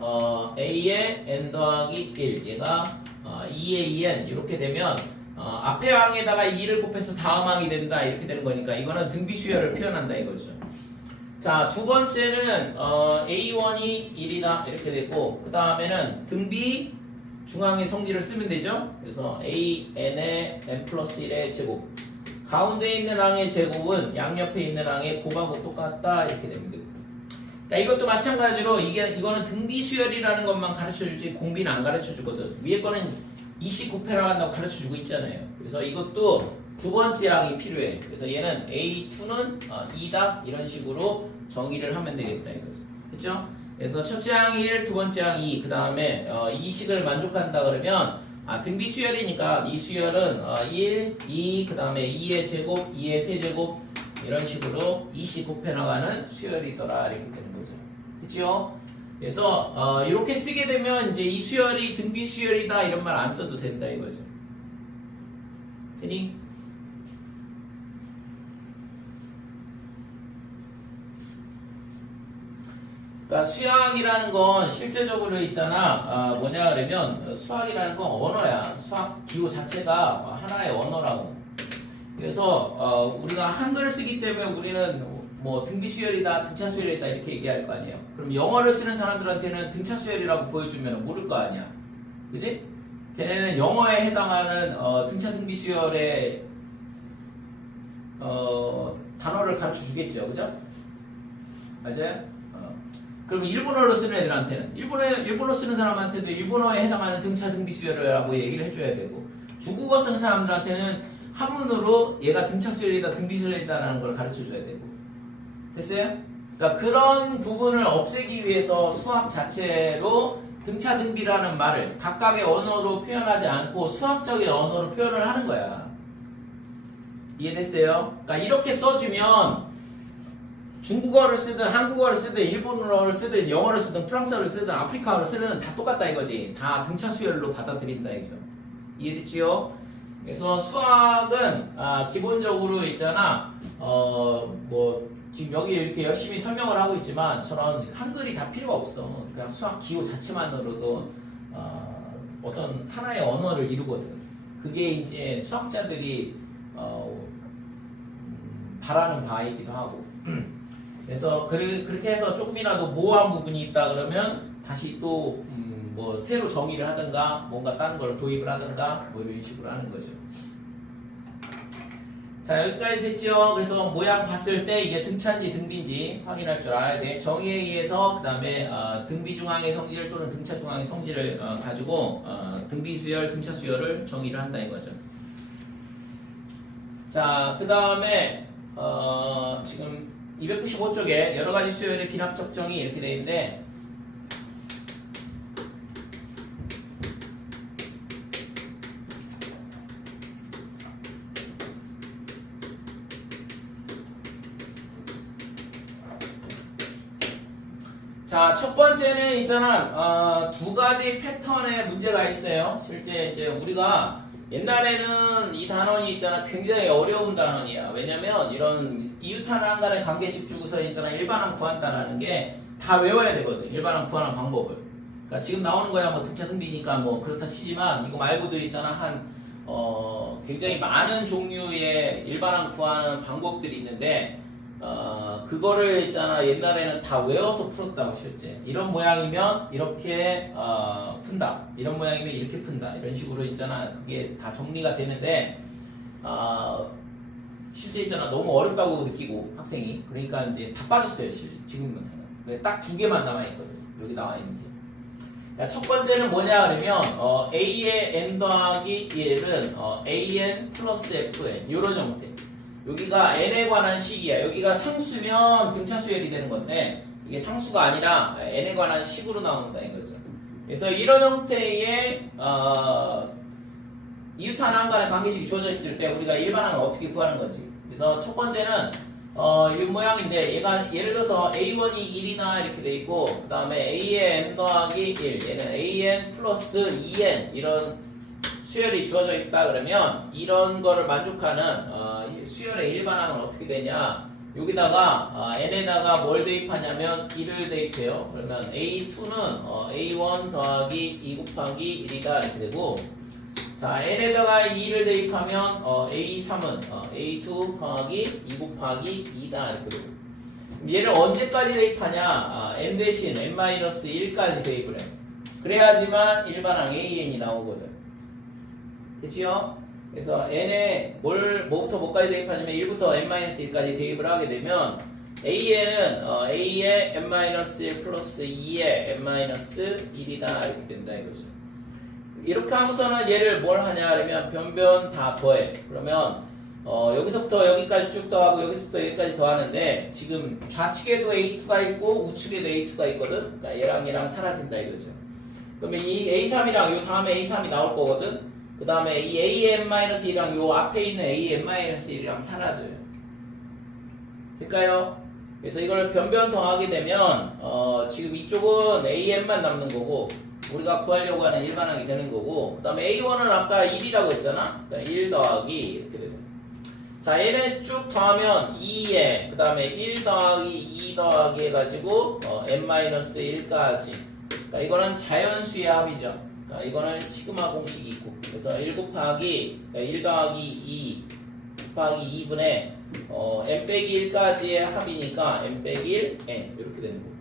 A의 N 더하기 1 얘가 2의 2n 이렇게 되면 앞에 항에다가 2를 곱해서 다음 항이 된다 이렇게 되는 거니까 이거는 등비 수열을 표현한다 이거죠. 자, 두 번째는 A1이 1이다 이렇게 되고, 그 다음에는 등비 중앙의 성질을 쓰면 되죠. 그래서 AN의 N 플러스 1의 제곱, 가운데 있는 항의 제곱은 양옆에 있는 항의 곱하고 똑같다 이렇게 됩니다. 그러니까 이것도 마찬가지로 이거는 등비 수열이라는 것만 가르쳐주지 공비는 안 가르쳐주거든. 위에 거는 29패 나간다고 가르쳐주고 있잖아요. 그래서 이것도 두 번째 항이 필요해. 그래서 얘는 A2는 2다 이런 식으로 정의를 하면 되겠다 이거죠. 그렇죠? 그래서 첫째 항이 1, 두 번째 항이 2, 그 다음에 이 식을 만족한다 그러면 등비 수열이니까 이 수열은 1, 2, 그 다음에 2의 제곱, 2의 세제곱 이런 식으로 2씩 곱해 나가는 수열이더라 이렇게 되는 거죠. 그렇죠? 그래서 이렇게 쓰게 되면 이제 이 수열이 등비 수열이다 이런 말 안 써도 된다 이거죠. 되니? 그러니까 수학이라는 건 실제적으로 있잖아. 뭐냐 그러면 수학이라는 건 언어야. 수학 기호 자체가 하나의 언어라고. 그래서 우리가 한글을 쓰기 때문에 우리는 뭐 등비 수열이다, 등차 수열이다 이렇게 얘기할 거 아니에요. 그럼 영어를 쓰는 사람들한테는 등차 수열이라고 보여주면 모를 거 아니야. 그지? 걔네는 영어에 해당하는 등차 등비 수열의 단어를 가르쳐 주겠죠. 그죠? 맞아요? 그럼 일본어로 쓰는 애들한테는 일본어 쓰는 사람한테도 일본어에 해당하는 등차 등비 수열이라고 얘기를 해줘야 되고, 중국어 쓰는 사람들한테는 한문으로 얘가 등차 수열이다, 등비 수열이다라는 걸 가르쳐 줘야 되고. 됐어요? 그러니까 그런 부분을 없애기 위해서 수학 자체로 등차 등비라는 말을 각각의 언어로 표현하지 않고 수학적인 언어로 표현을 하는 거야. 이해됐어요? 그러니까 이렇게 써주면 중국어를 쓰든 한국어를 쓰든 일본어를 쓰든 영어를 쓰든 프랑스어를 쓰든 아프리카어를 쓰든 다 똑같다 이거지. 다 등차 수열로 받아들인다 이거죠. 이해됐지요? 그래서 수학은 기본적으로 있잖아. 뭐 지금 여기 이렇게 열심히 설명을 하고 있지만 저런 한글이 다 필요가 없어. 그냥 수학 기호 자체만으로도 어떤 하나의 언어를 이루거든. 그게 이제 수학자들이 바라는 바이기도 하고. 그래서 그렇게 해서 조금이라도 모호한 부분이 있다 그러면 다시 또 뭐 새로 정의를 하든가 뭔가 다른 걸 도입을 하든가 뭐 이런 식으로 하는 거죠. 자, 여기까지 됐죠? 그래서 모양 봤을 때 이게 등차인지 등비인지 확인할 줄 알아야 돼. 정의에 의해서 그 다음에 등비 중앙의 성질 또는 등차 중앙의 성질을 가지고 등비 수열, 등차 수열을 정의를 한다 이거죠. 자, 그 다음에 지금 295쪽에 여러 가지 수열의 기납적 정의 이렇게 되어 있는데, 자, 첫 번째는 있잖아, 두 가지 패턴의 문제가 있어요. 실제 이제 우리가 옛날에는 이 단원이 있잖아, 굉장히 어려운 단원이야. 왜냐면 이런 이웃하나 한간의 관계식 주고서 있잖아, 일반항 구한다라는 게 다 외워야 되거든. 일반항 구하는 방법을. 그러니까 지금 나오는 거야, 뭐 등차 등비니까 뭐 그렇다 치지만 이거 말고도 있잖아, 한 굉장히 많은 종류의 일반항 구하는 방법들이 있는데 그거를 있잖아 옛날에는 다 외워서 풀었다고 실제 이런 모양이면 이렇게 푼다 이런 모양이면 이렇게 푼다 이런 식으로 있잖아 그게 다 정리가 되는데 실제 있잖아 너무 어렵다고 느끼고 학생이 그러니까 이제 다 빠졌어요 지금은 딱 두 개만 남아있거든 여기 나와있는 게 첫 번째는 뭐냐 그러면 A의 n 더하기 1은 AN 플러스 FN 이런 형태 여기가 n에 관한 식이야 여기가 상수면 등차 수열이 되는 건데 이게 상수가 아니라 n에 관한 식으로 나온다 이거죠 그래서 이런 형태의 이웃 하나 한 간의 관계식이 주어져 있을 때 우리가 일반항을 어떻게 구하는 건지 그래서 첫 번째는 이 모양인데 얘가 예를 들어서 A1이 1이나 이렇게 돼 있고 그 다음에 A의 n 더하기 1 얘는 AN 플러스 2N 이런 수열이 주어져 있다 그러면 이런 거를 만족하는 수열의 일반항은 어떻게 되냐 여기다가 n에다가 뭘 대입하냐면 1을 대입해요 그러면 A2는 A1 더하기 2 곱하기 1이다 이렇게 되고 자, n에다가 2를 대입하면 A3은 A2 더하기 2 곱하기 2다 이렇게 되고 얘를 언제까지 대입하냐 n 대신 n-1까지 대입을 해 그래야지만 일반항 AN이 나오거든 됐지요? 그래서 n에 뭐부터 뭐까지 대입하냐면 1부터 n-1까지 대입을 하게 되면 AN은 A의 n-1 플러스 2의 n-1이다 이렇게 된다 이거죠 이렇게 하고서는 얘를 뭘 하냐 그러면 변변 다 더해 그러면 여기서부터 여기까지 쭉 더하고 여기서부터 여기까지 더하는데 지금 좌측에도 A2가 있고 우측에도 A2가 있거든 그러니까 얘랑 사라진다 이거죠 그러면 이 A3이랑 요 다음에 A3이 나올 거거든 그 다음에 이 AN-1이랑 요 앞에 있는 AN-1이랑 사라져요 될까요? 그래서 이걸 변변 더하게 되면 지금 이쪽은 AN만 남는 거고 우리가 구하려고 하는 일반항이 되는 거고 그 다음에 A1은 아까 1이라고 했잖아 그러니까 1 더하기 이렇게 되고 자 얘는 쭉 더하면 2에 그 다음에 1 더하기 2 더하기 해가지고 n-1까지 그러니까 이거는 자연수의 합이죠 그러니까 이거는 시그마 공식이 있고 그래서 1 곱하기 1 더하기 2 곱하기 2분의 n-1까지의 합이니까 n-1 n 이렇게 되는 거고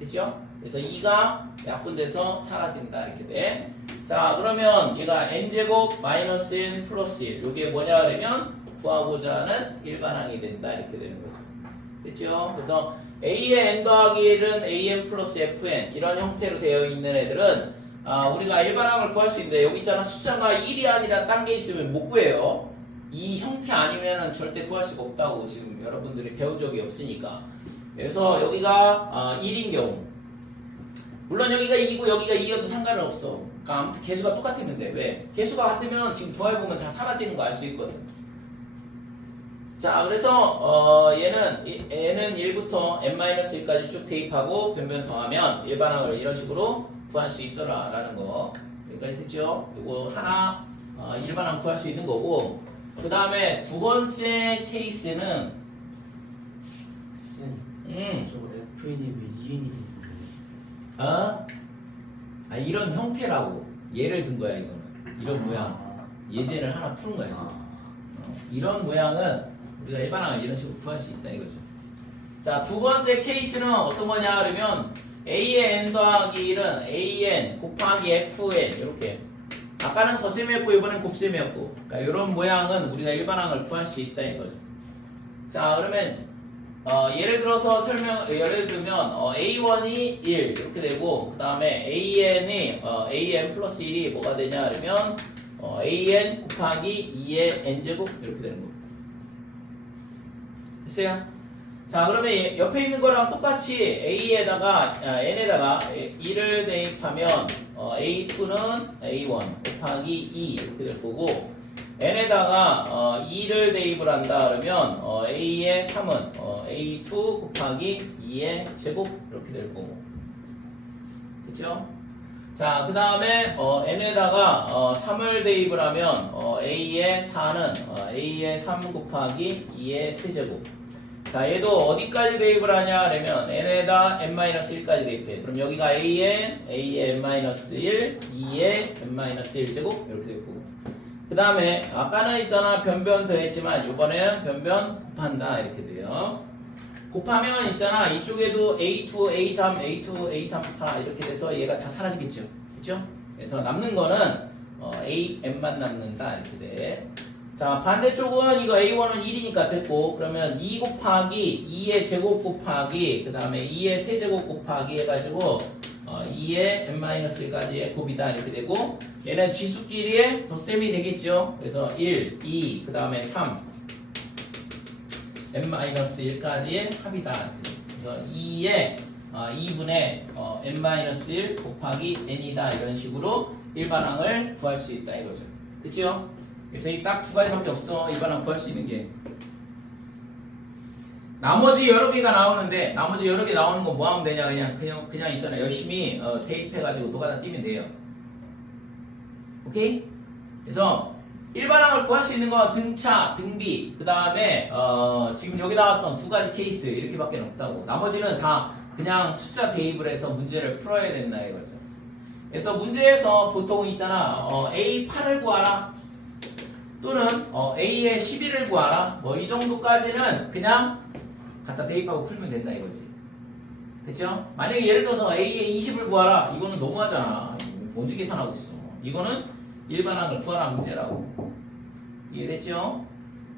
됐죠? 그래서 2가 약분돼서 사라진다 이렇게 돼. 자 그러면 얘가 n제곱 마이너스 n 플러스 1 이게 뭐냐 그러면 구하고자 하는 일반항이 된다 이렇게 되는 거죠. 됐죠? 그래서 A의 n 더하기 1은 AN 플러스 FN 이런 형태로 되어 있는 애들은 우리가 일반항을 구할 수 있는데 여기 있잖아 숫자가 1이 아니라 딴 게 있으면 못 구해요. 이 형태 아니면은 절대 구할 수가 없다고 지금 여러분들이 배운 적이 없으니까. 그래서 여기가 1인 경우 물론 여기가 2고 여기가 2여도 상관은 없어. 그러니까 아무튼 개수가 똑같으면 돼. 왜? 개수가 같으면 지금 더해보면 다 사라지는 거 알 수 있거든. 자, 그래서 얘는 1부터 n-1까지 쭉 대입하고 변변 더하면 일반항을 이런 식으로 구할 수 있더라라는 거. 여기까지 됐죠? 이거 하나 일반항 구할 수 있는 거고. 그 다음에 두 번째 케이스는 저거 FN이 왜 2N이 되는 이런 형태라고 예를 든 거야 이거는 이런 모양 예제를 하나 푸는 거야 이런 모양은 우리가 일반항을 이런 식으로 구할 수 있다 이거죠. 자, 두 번째 케이스는 어떤 거냐 그러면 A의 n 더하기 1은 AN 곱하기 FN 이렇게 아까는 덧셈이었고 이번엔 곱셈이었고 그러니까 이런 모양은 우리가 일반항을 구할 수 있다 이거죠. 자, 그러면 예를 들어서 예를 들면 A1이 1 이렇게 되고 그 다음에 AN이 AN 플러스 1이 뭐가 되냐 그러면 AN 곱하기 2의 n제곱 이렇게 되는 거 됐어요? 자, 그러면 옆에 있는 거랑 똑같이 A에다가 n에다가 1을 대입하면 A2는 A1 곱하기 2 이렇게 될 거고 n에다가 2를 대입을 한다 그러면 a의 3은 a2 곱하기 2의 제곱 이렇게 될 거고 그쵸? 자, 그 다음에 n에다가 3을 대입을 하면 a의 4는 a의 3 곱하기 2의 세제곱 자, 얘도 어디까지 대입을 하냐 그러면 n에다 n-1까지 대입해. 그럼 여기가 a의 n-1, 2의 n-1제곱 이렇게 될 거고 다음에 아까는 있잖아 변변 더했지만 요번에는 변변 곱한다 이렇게 돼요. 곱하면 있잖아 이쪽에도 A2, A3, A2, A3, 4 이렇게 돼서 얘가 다 사라지겠죠. 그렇죠? 그래서 남는 거는 AM만 남는다 이렇게 돼. 자 반대쪽은 이거 A1은 1이니까 됐고 그러면 2 곱하기 2의 제곱 곱하기 그 다음에 2의 세제곱 곱하기 해가지고 2의 n-1까지의 곱이다 이렇게 되고 얘는 지수끼리의 덧셈이 되겠죠. 그래서 1, 2, 그 다음에 3 n-1까지의 합이다. 그래서 2의 2분의 n-1 곱하기 n이다 이런 식으로 일반항을 구할 수 있다 이거죠. 됐죠? 그래서 이 딱 두 가지밖에 없어 일반항 구할 수 있는 게. 나머지 여러 개가 나오는데 나머지 여러 개 나오는 거 뭐 하면 되냐 그냥 있잖아 열심히 대입해가지고 노가다 띄면 돼요. 오케이? 그래서 일반항을 구할 수 있는 건 등차, 등비 그 다음에 지금 여기 나왔던 두 가지 케이스 이렇게밖에 없다고. 나머지는 다 그냥 숫자 대입을 해서 문제를 풀어야 된다 이거죠. 그래서 문제에서 보통 있잖아 A8을 구하라 또는 A의 11을 구하라 뭐 이 정도까지는 그냥 갖다 대입하고 풀면 된다 이거지. 됐죠? 만약에 예를 들어서 A의 20을 구하라 이거는 너무하잖아. 언제 계산하고 있어. 이거는 일반항을 구하라 문제라고. 이해됐죠?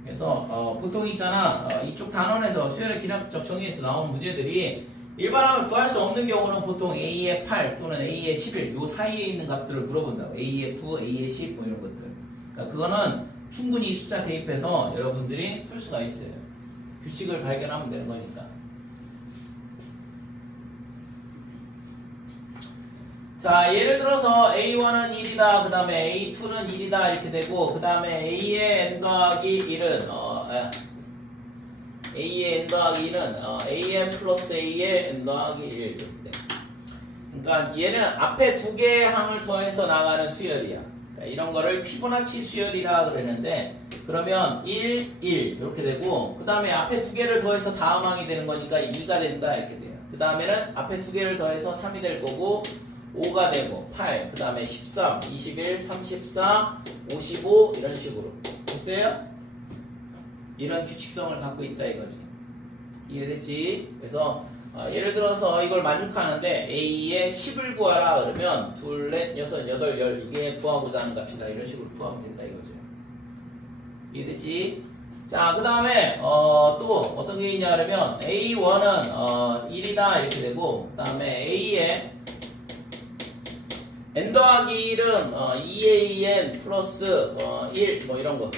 그래서 보통 있잖아 이쪽 단원에서 수열의 기하학적 정의에서 나온 문제들이 일반항을 구할 수 없는 경우는 보통 A의 8 또는 A의 11 요 사이에 있는 값들을 물어본다고. A의 9, A의 10 뭐 이런 것들. 그러니까 그거는 충분히 숫자 대입해서 여러분들이 풀 수가 있어요. 규칙을 발견하면 되는 거니까. 자, 예를 들어서 A1은 1이다, 그 다음에 A2는 1이다, 이렇게 되고, 그 다음에 A의 n 더하기 1은, A의 n 더하기 1은, AN 플러스 A의 n 더하기 1. 이렇게 돼. 그러니까 얘는 앞에 두 개의 항을 더해서 나가는 수열이야. 이런 거를 피보나치 수열이라 그러는데 그러면 1, 1 이렇게 되고 그 다음에 앞에 두 개를 더해서 다음 항이 되는 거니까 2가 된다 이렇게 돼요. 그 다음에는 앞에 두 개를 더해서 3이 될 거고 5가 되고 8, 그 다음에 13, 21, 34, 55 이런 식으로 됐어요? 이런 규칙성을 갖고 있다 이거지. 이해됐지? 그래서 예를 들어서 이걸 만족하는데 A의 10을 구하라 그러면 둘, 넷, 여섯, 여덟, 열 이게 구하고자 하는 값이다 이런 식으로 구하면 된다 이거죠. 이해됐지? 자, 그 다음에 또 어떤 게 있냐 그러면 A1은 1이다 이렇게 되고 그 다음에 A의 n 더하기 1은 2AN 플러스 1 뭐 이런 거.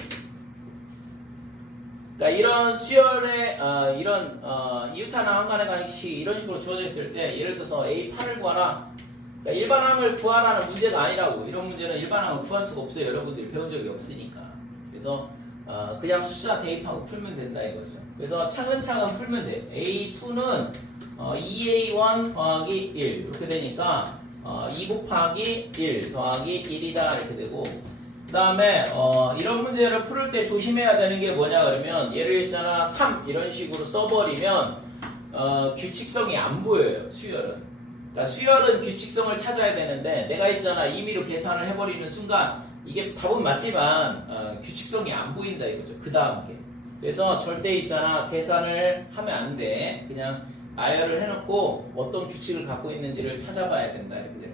그러니까 이런 수열의 이런 이웃하나 한간의 간식 이런 식으로 주어져 있을 때 예를 들어서 A8을 구하라. 그러니까 일반항을 구하라는 문제가 아니라고. 이런 문제는 일반항을 구할 수가 없어요. 여러분들이 배운 적이 없으니까. 그래서 그냥 숫자 대입하고 풀면 된다 이거죠. 그래서 차근차근 풀면 돼. A2는 2A1 더하기 1 이렇게 되니까 2 곱하기 1 더하기 1이다 이렇게 되고 그 다음에 이런 문제를 풀을 때 조심해야 되는 게 뭐냐 그러면 예를 있잖아 3 이런 식으로 써버리면 규칙성이 안 보여요. 수열은. 그러니까 수열은 규칙성을 찾아야 되는데 내가 있잖아 임의로 계산을 해버리는 순간 이게 답은 맞지만 규칙성이 안 보인다 이거죠. 그 다음 게. 그래서 절대 있잖아 계산을 하면 안 돼. 그냥 나열을 해놓고 어떤 규칙을 갖고 있는지를 찾아봐야 된다 이렇게 돼요.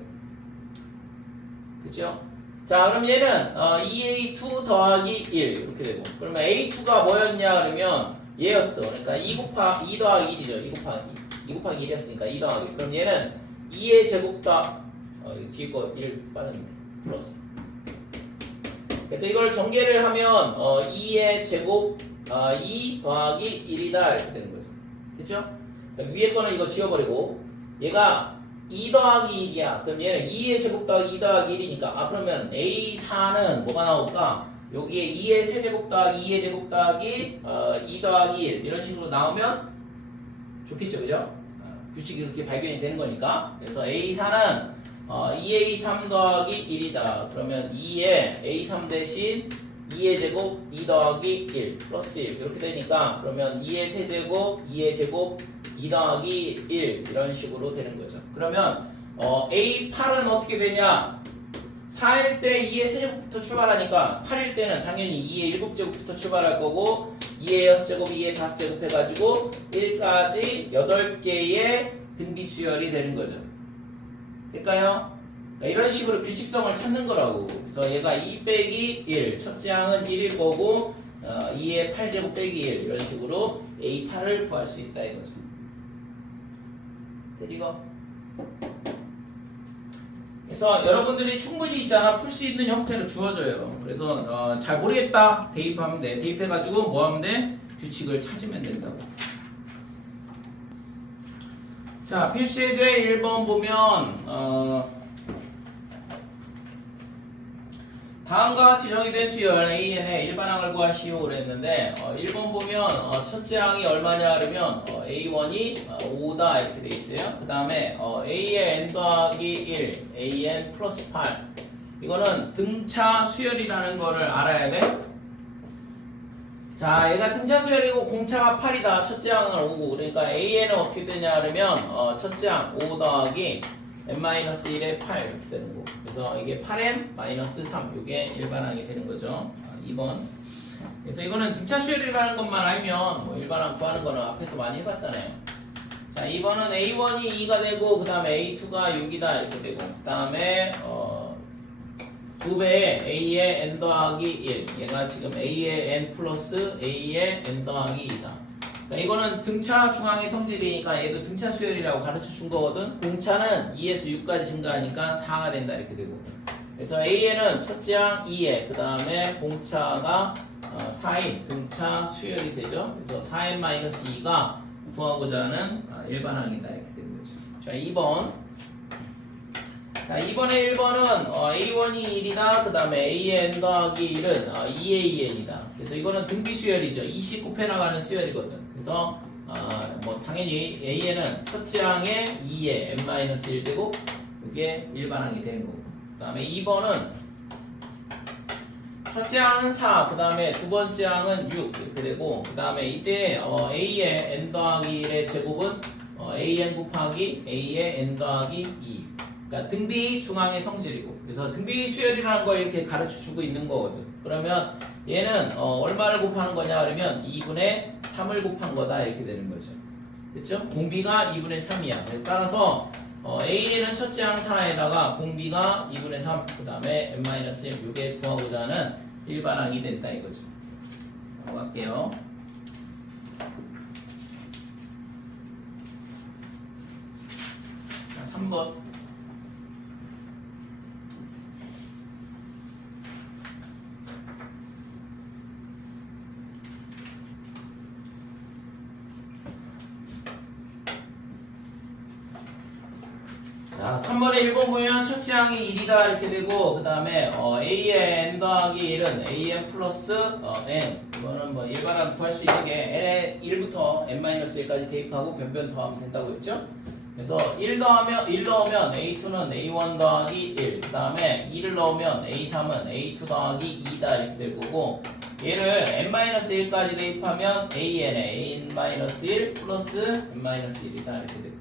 그쵸? 자 그럼 얘는 2A2 더하기 1 이렇게 되고 그러면 A2가 뭐였냐 그러면 얘였어. 그러니까 2 더하기 1이죠. 2 곱하기 1이었으니까 2 더하기 1. 그럼 얘는 2의 제곱 뒤에 거 1 빠졌네. 플러스. 그래서 이걸 전개를 하면 2의 제곱 2 더하기 1이다 이렇게 되는 거죠. 됐죠? 위에 거는 이거 지워버리고 얘가 2 더하기 1이야. 그럼 얘는 2의 제곱 더하기 2 더하기 1이니까 그러면 A4는 뭐가 나올까? 여기에 2의 세제곱 더하기 2의 제곱 더하기 2 더하기 1 이런 식으로 나오면 좋겠죠. 그죠? 규칙이 이렇게 발견이 되는 거니까. 그래서 A4는 2A3 더하기 1이다. 그러면 2의 A3 대신 2의 제곱 2 더하기 1 플러스 1 이렇게 되니까 그러면 2의 세제곱 2의 제곱 2 더하기 1 이런 식으로 되는 거죠. 그러면 A8은 어떻게 되냐? 4일 때 2의 세제곱부터 출발하니까 8일 때는 당연히 2의 7제곱부터 출발할 거고 2의 6제곱, 2의 5제곱 해가지고 1까지 8개의 등비 수열이 되는 거죠. 될까요? 그러니까 이런 식으로 규칙성을 찾는 거라고. 그래서 얘가 2 빼기 1, 첫째 항은 1일 거고 2의 8제곱 빼기 1 이런 식으로 A8을 구할 수 있다 이거죠. 됐이거? 그래서 여러분들이 충분히 있잖아 풀 수 있는 형태를 주어져요. 그래서 잘 모르겠다 대입하면 돼. 대입해가지고 뭐 하면 돼? 규칙을 찾으면 된다고. 자, 필수 예제 1번 보면 다음과 같이 정의된 수열 AN의 일반항을 구하시오 그랬는데 1번 보면 첫째 항이 얼마냐 그러면 A1이 5다 이렇게 돼 있어요. 그 다음에 A의 N 더하기 1 AN 플러스 8 이거는 등차 수열이라는 거를 알아야 돼. 자, 얘가 등차 수열이고 공차가 8이다. 첫째 항은 5고 그러니까 AN은 어떻게 되냐 그러면 첫째 항 5 더하기 n-1의 8 이렇게 되는 거. 그래서 이게 8n-3 이게 일반항이 되는 거죠. 2번. 그래서 이거는 등차 수열이라는 것만 알면 뭐 일반항 구하는 거는 앞에서 많이 해봤잖아요. 자, 2번은 A1이 2가 되고 그 다음에 A2가 6이다 이렇게 되고 그 다음에 2배의 A의 N 더하기 1 얘가 지금 A의 N 플러스 A의 N 더하기 2다. 그러니까 이거는 등차 중앙의 성질이니까 얘도 등차 수열이라고 가르쳐 준 거거든. 공차는 2에서 6까지 증가하니까 4가 된다 이렇게 되고. 그래서 A에는 첫째 항 2에 그 다음에 공차가 4인 등차 수열이 되죠. 그래서 4n-2가 구하고자 하는 일반항이다 이렇게 되는 거죠. 자, 2번. 자, 이번에 1번은 A1이 1이다. 그 다음에 A의 N 더하기 1은 2AN이다. 그래서 이거는 등비 수열이죠. 2씩 곱해나가는 수열이거든. 그래서 뭐 당연히 A에는 첫째 항에 2의 n-1제곱 이게 일반항이 되는 거고. 그 다음에 2번은 첫째 항은 4, 그 다음에 두 번째 항은 6 이렇게 되고 그 다음에 이때 A의 n 더하기 1의 제곱은 AN 곱하기 A의 n 더하기 2 그러니까 등비 중앙의 성질이고 그래서 등비 수열이라는 걸 이렇게 가르쳐 주고 있는 거거든. 그러면 얘는 얼마를 곱하는 거냐 그러면 2분의 3을 곱한 거다 이렇게 되는 거죠. 됐죠? 공비가 2분의 3이야. 따라서 A는 첫째 항 4에다가 공비가 2분의 3, 그 다음에 n-1 이게 구하고자 하는 일반항이 된다 이거죠. 넘어갈게요. 자, 3번. 자, 3번에 1번 보면 첫째 항이 1이다 이렇게 되고 그 다음에 A의 N 더하기 1은 AN 플러스 N 이거는 뭐 일반항 구할 수 있는 게 N의 1부터 n-1까지 대입하고 변변 더하면 된다고 했죠? 그래서 1 넣으면 A2는 A1 더하기 1 그 다음에 2를 넣으면 A3은 A2 더하기 2다 이렇게 될 거고 얘를 n-1까지 대입하면 AN에 n-1 플러스 n-1이다 이렇게 되고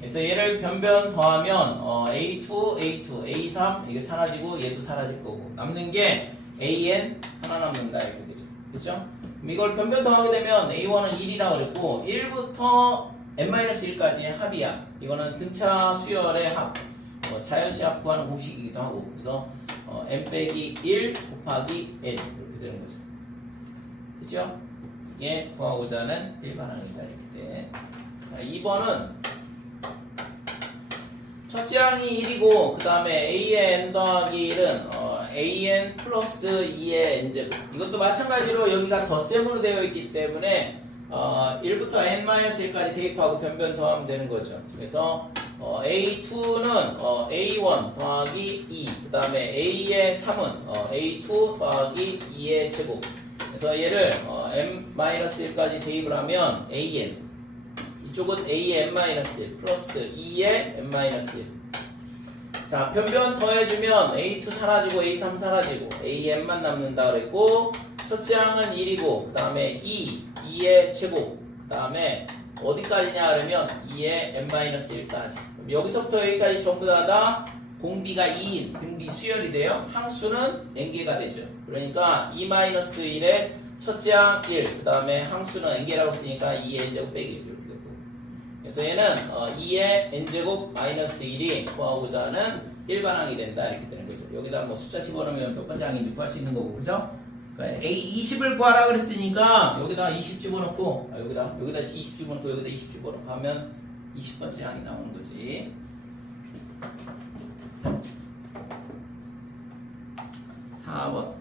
그래서 얘를 변변 더하면 A2, A3 이게 사라지고 얘도 사라질 거고 남는 게 AN 하나 남는다 이렇게 되죠. 됐죠? 그럼 이걸 변변 더하게 되면 A1은 1이라고 그랬고 1부터 n-1까지의 합이야. 이거는 등차 수열의 합 자연수 합 구하는 공식이기도 하고 그래서 n 빼기 1 곱하기 n 이렇게 되는 거죠. 됐죠? 이게 구하고자 하는 일반항이다 이렇게 돼. 자, 2번은 첫째 항이 1이고 그 다음에 A의 N 더하기 1은 AN 플러스 2의 이제 이것도 마찬가지로 여기가 덧셈으로 되어 있기 때문에 1부터 n-1까지 대입하고 변변 더하면 되는 거죠. 그래서 A2는 A1 더하기 2 그 다음에 A의 3은 A2 더하기 2의 제곱 그래서 얘를 n-1까지 대입을 하면 AN 이쪽은 A의 n-1 플러스 2의 n-1 자, 변변 더해주면 A2 사라지고 A3 사라지고 AN만 남는다 그랬고 첫째 항은 1이고 그 다음에 2의 제곱 그 다음에 어디까지냐 그러면 2의 n-1까지 여기서부터 여기까지 전부 다 공비가 2인 등비 수열이 돼요. 항수는 n개가 되죠. 그러니까 2-1의 첫째 항 1, 그 다음에 항수는 n개라고 쓰니까 2의 n제곱 빼기 1 이렇게 되고. 그래서 얘는 2의 n제곱 마이너스 1이 구하고자 하는 일반항이 된다 이렇게 되는 거죠. 여기다 뭐 숫자 집어넣으면 몇 번째 항인지 구할 수 있는 거고, 그죠? 그러니까 A 20을 구하라 그랬으니까 여기다 20 집어넣고, 여기다 20 집어넣고 여기다 20 집어넣고 하면 20번째 항이 나오는 거지. 4번.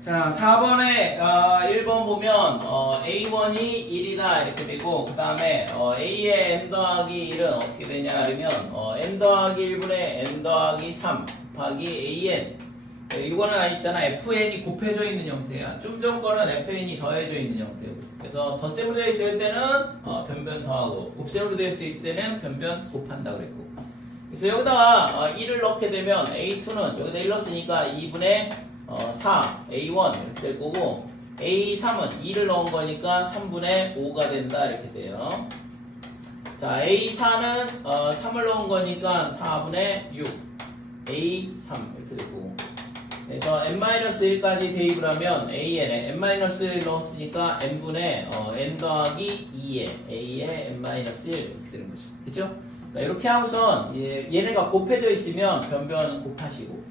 자, 4번에 1번 보면 A1이 1이다 이렇게 되고, 그 다음에 A의 n 더하기 1은 어떻게 되냐 하면 n 더하기 1분의 n 더하기 3 곱하기 AN. 이거는 있잖아, FN이 곱해져 있는 형태야. 좀 전 거는 FN이 더해져 있는 형태고. 그래서 덧셈으로 되어 있을 때는 변변 더하고, 곱셈으로 되어 있을 때는 변변 곱한다 그랬고. 그래서 여기다가 1을 넣게 되면 A2는 여기다 1 넣었으니까 2분의 4, A1 이렇게 될 거고, A3은 2를 넣은 거니까 3분의 5가 된다 이렇게 돼요. 자, A4는 3을 넣은 거니까 4분의 6, A3 이렇게 되고. 그래서 n-1까지 대입을 하면 AN에 n-1 넣었으니까 n분의 n 더하기 2에 A의 n-1 이렇게 되는 거죠. 됐죠? 그러니까 이렇게 하고선 얘네가 곱해져 있으면 변변 곱하시고,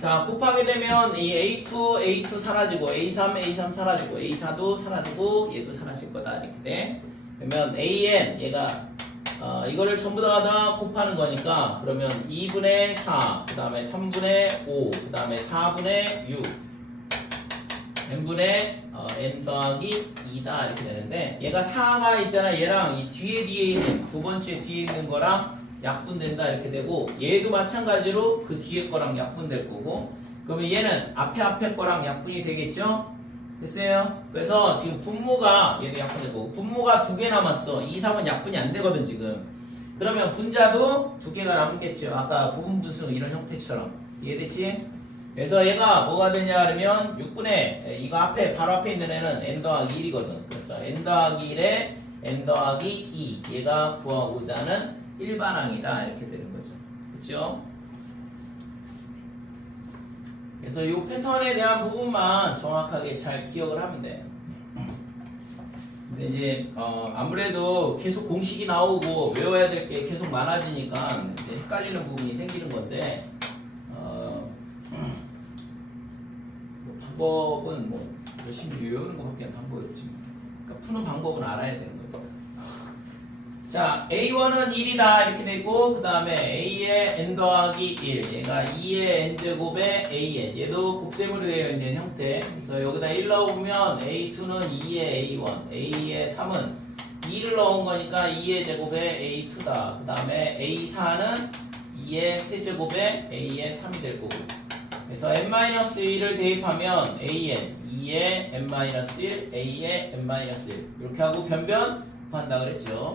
자, 곱하게 되면 이 A2 사라지고, A3 사라지고, A4도 사라지고, 얘도 사라질 거다 이렇게 돼. 그러면 AN 얘가 이거를 전부 다 곱하는 거니까, 그러면 2분의 4, 그 다음에 3분의 5, 그 다음에 4분의 6, n분의 n 더하기 2다 이렇게 되는데, 얘가 4가 있잖아. 얘랑 이 뒤에 있는 두 번째 뒤에 있는 거랑 약분된다 이렇게 되고, 얘도 마찬가지로 그 뒤에 거랑 약분될 거고, 그러면 얘는 앞에 거랑 약분이 되겠죠? 됐어요? 그래서 지금 분모가 얘도 약분될 거고, 분모가 2개 남았어. 2, 3은 약분이 안 되거든 지금. 그러면 분자도 2개가 남겠죠. 아까 부분분수 이런 형태처럼. 이해됐지? 그래서 얘가 뭐가 되냐 그러면 6분의 이거 바로 앞에 있는 애는 n 더하기 1이거든. 그래서 n 더하기 1에 n 더하기 2, 얘가 구하고자 하는 일반항이다 이렇게 되는 거죠. 그렇죠? 그래서 이 패턴에 대한 부분만 정확하게 잘 기억을 하면 돼요. 근데 이제 아무래도 계속 공식이 나오고 외워야 될 게 계속 많아지니까 이제 헷갈리는 부분이 생기는 건데, 뭐 방법은 뭐 열심히 외우는 것밖에 방법이 없지. 그러니까 푸는 방법은 알아야 되는 거예요. 자, A1은 1이다 이렇게 되고, 그 다음에 A의 n 더하기 1, 얘가 2의 n제곱의 AN, 얘도 곱셈으로 되어 있는 형태. 그래서 여기다 1 넣어보면 A2는 2의 A1, A의 3은 2를 넣은 거니까 2의 제곱의 A2다. 그 다음에 A4는 2의 세제곱의 A의 3이 될 거고. 그래서 n-1을 대입하면 AN, 2의 n-1, A의 n-1 이렇게 하고 변변 곱한다 그랬죠.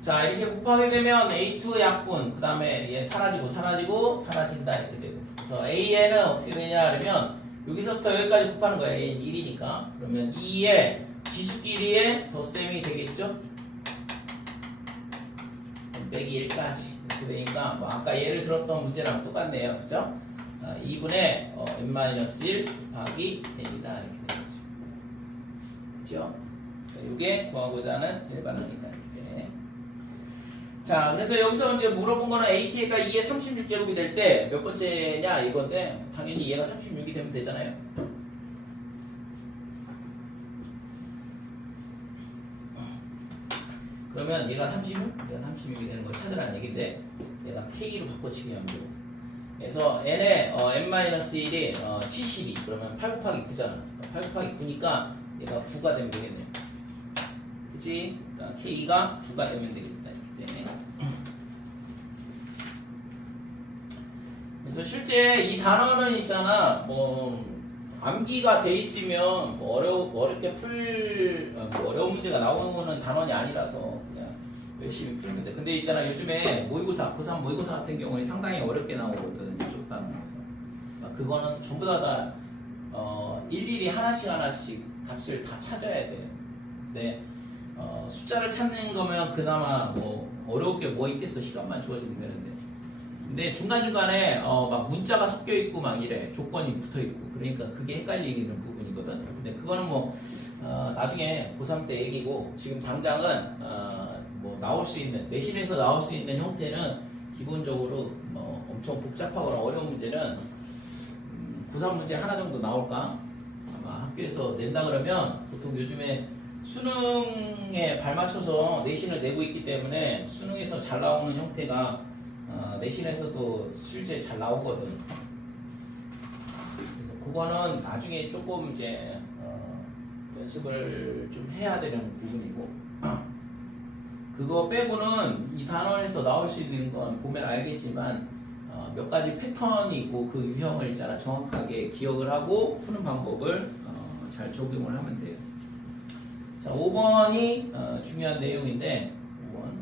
자, 이렇게 곱하게 되면 A2 약분, 그 다음에 얘 사라진다 이렇게 되고. 그래서 AN은 어떻게 되냐 그러면 여기서부터 여기까지 곱하는 거야. AN 1이니까. 그러면 2의 지수끼리의 덧셈이 되겠죠? 빼기 1까지 이렇게 되니까 뭐 아까 예를 들었던 문제랑 똑같네요. 그죠? 2분의 n-1 곱하기 n이다 이렇게 되는 거죠. 그죠? 이게 구하고자 하는 일반항이다. 자, 그래서 여기서 이제 물어본 거는 AK가 2의 36제곱이 될 때 몇 번째냐 이건데, 당연히 얘가 36이 되면 되잖아요. 그러면 얘가 36? 얘가 36이 되는 걸 찾으라는 얘기인데, 얘가 K로 바꿔치기 하면 되고. 그래서 n의 n-1이 72, 그러면 8 곱하기 9잖아. 8 곱하기 9니까 얘가 9가 되면 되겠네. 그치? 그러니까 K가 9가 되면 되겠다. 그래서 실제 이 단어는 있잖아, 뭐 암기가 돼 있으면 뭐 어렵게 어려운 문제가 나오는 단원이 아니라서 그냥 열심히 풀면 돼. 근데 있잖아 요즘에 모의고사 고3 모의고사 같은 경우에 상당히 어렵게 나오거든 이쪽 단원에서. 그거는 전부 다 일일이 하나씩 값을 다 찾아야 돼. 근데 숫자를 찾는 거면 그나마 뭐 어려울 게 뭐 있겠어. 시간만 주어지면 되는데. 근데 중간중간에 막 문자가 섞여 있고 막 이래. 조건이 붙어 있고. 그러니까 그게 헷갈리는 부분이거든. 근데 그거는 뭐 나중에 고3 때 얘기고 지금 당장은 뭐 나올 수 있는 내신에서 나올 수 있는 형태는 기본적으로 엄청 복잡하거나 어려운 문제는 고3 문제 하나 정도 나올까? 아마 학교에서 낸다 그러면 보통 요즘에 수능에 발맞춰서 내신을 내고 있기 때문에 수능에서 잘 나오는 형태가 내신에서도 실제 잘 나오거든. 그래서 그거는 나중에 조금 이제 연습을 좀 해야 되는 부분이고 그거 빼고는 이 단원에서 나올 수 있는 건 보면 알겠지만 몇 가지 패턴이 있고 그 유형을 있잖아 정확하게 기억을 하고 푸는 방법을 잘 적용을 하면 돼요. 자, 5번이 중요한 내용인데 5번.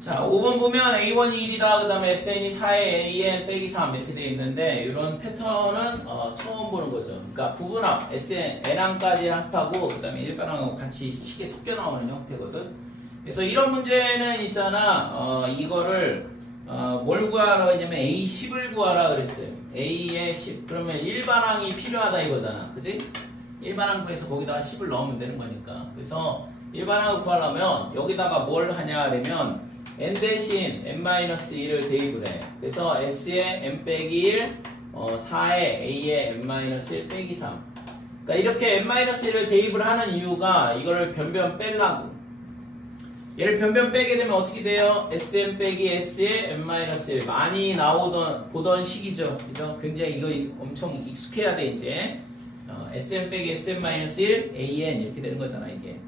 자, 5번 보면 A1이 1이다. 그 다음에 SN이 4에 AN 빼기 3 이렇게 되어 있는데 이런 패턴은 처음 보는 거죠. 그러니까 부분합, SN, N항까지 합하고 그 다음에 일반항하고 같이 식에 섞여 나오는 형태거든. 그래서 이런 문제는 있잖아. 이거를 뭘 구하라고 했냐면 A10을 구하라 그랬어요. A의 10. 그러면 일반항이 필요하다 이거잖아. 그지? 일반항 구해서 거기다가 10을 넣으면 되는 거니까. 그래서 일반항을 구하려면 여기다가 뭘 하냐 그러면 n 대신 n-1을 대입을 해. 그래서 s에 n 빼기 1, 4에 a에 n-1 빼기 3. 그러니까 이렇게 n-1을 대입을 하는 이유가 이거를 변변 빼려고. 얘를 변변 빼게 되면 어떻게 돼요? sn 빼기 s에 n-1 많이 보던 식이죠. 그죠? 굉장히 이거 엄청 익숙해야 돼 이제. sn 빼기 sn-1 an 이렇게 되는 거잖아 이게.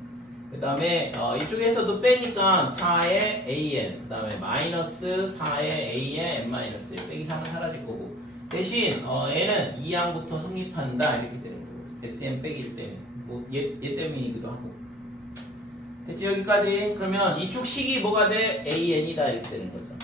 그 다음에 이쪽에서도 빼니까 4의 an 그 다음에 마이너스 4의 a의 n-1 빼기 3은 사라질 거고 대신 n은 2항부터 성립한다 이렇게 되는 거고 sn 빼기 1 때문에 뭐 얘 때문이기도 하고 됐지 여기까지. 그러면 이쪽 식이 뭐가 돼? an이다 이렇게 되는 거죠.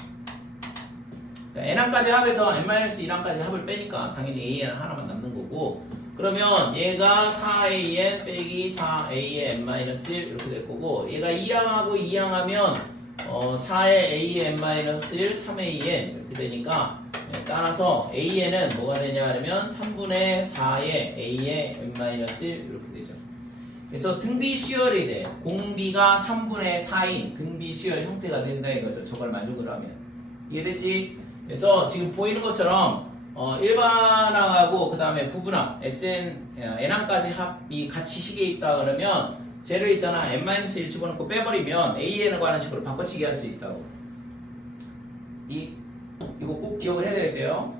그러니까 n항까지 합해서 n-1항까지 합을 빼니까 당연히 an 하나만 남는 거고 그러면 얘가 4an 빼기 4a의 n-1 이렇게 될 거고 얘가 2항하고 2항하면 4의 a의 n-1 3an 이렇게 되니까 따라서 an은 뭐가 되냐 하면 3분의 4의 a의 n-1 이렇게 되죠. 그래서 등비수열이 돼. 공비가 3분의 4인 등비수열 형태가 된다 이거죠. 저걸 만족을 하면 이해됐지? 그래서 지금 보이는 것처럼 일반항하고 그 다음에 부분항 n항까지 합이 같이 식에 있다 그러면 쟤를 있잖아 n-1 집어넣고 빼버리면 an에 관한 식으로 바꿔치기 할 수 있다고. 이거 꼭 기억을 해야 돼요.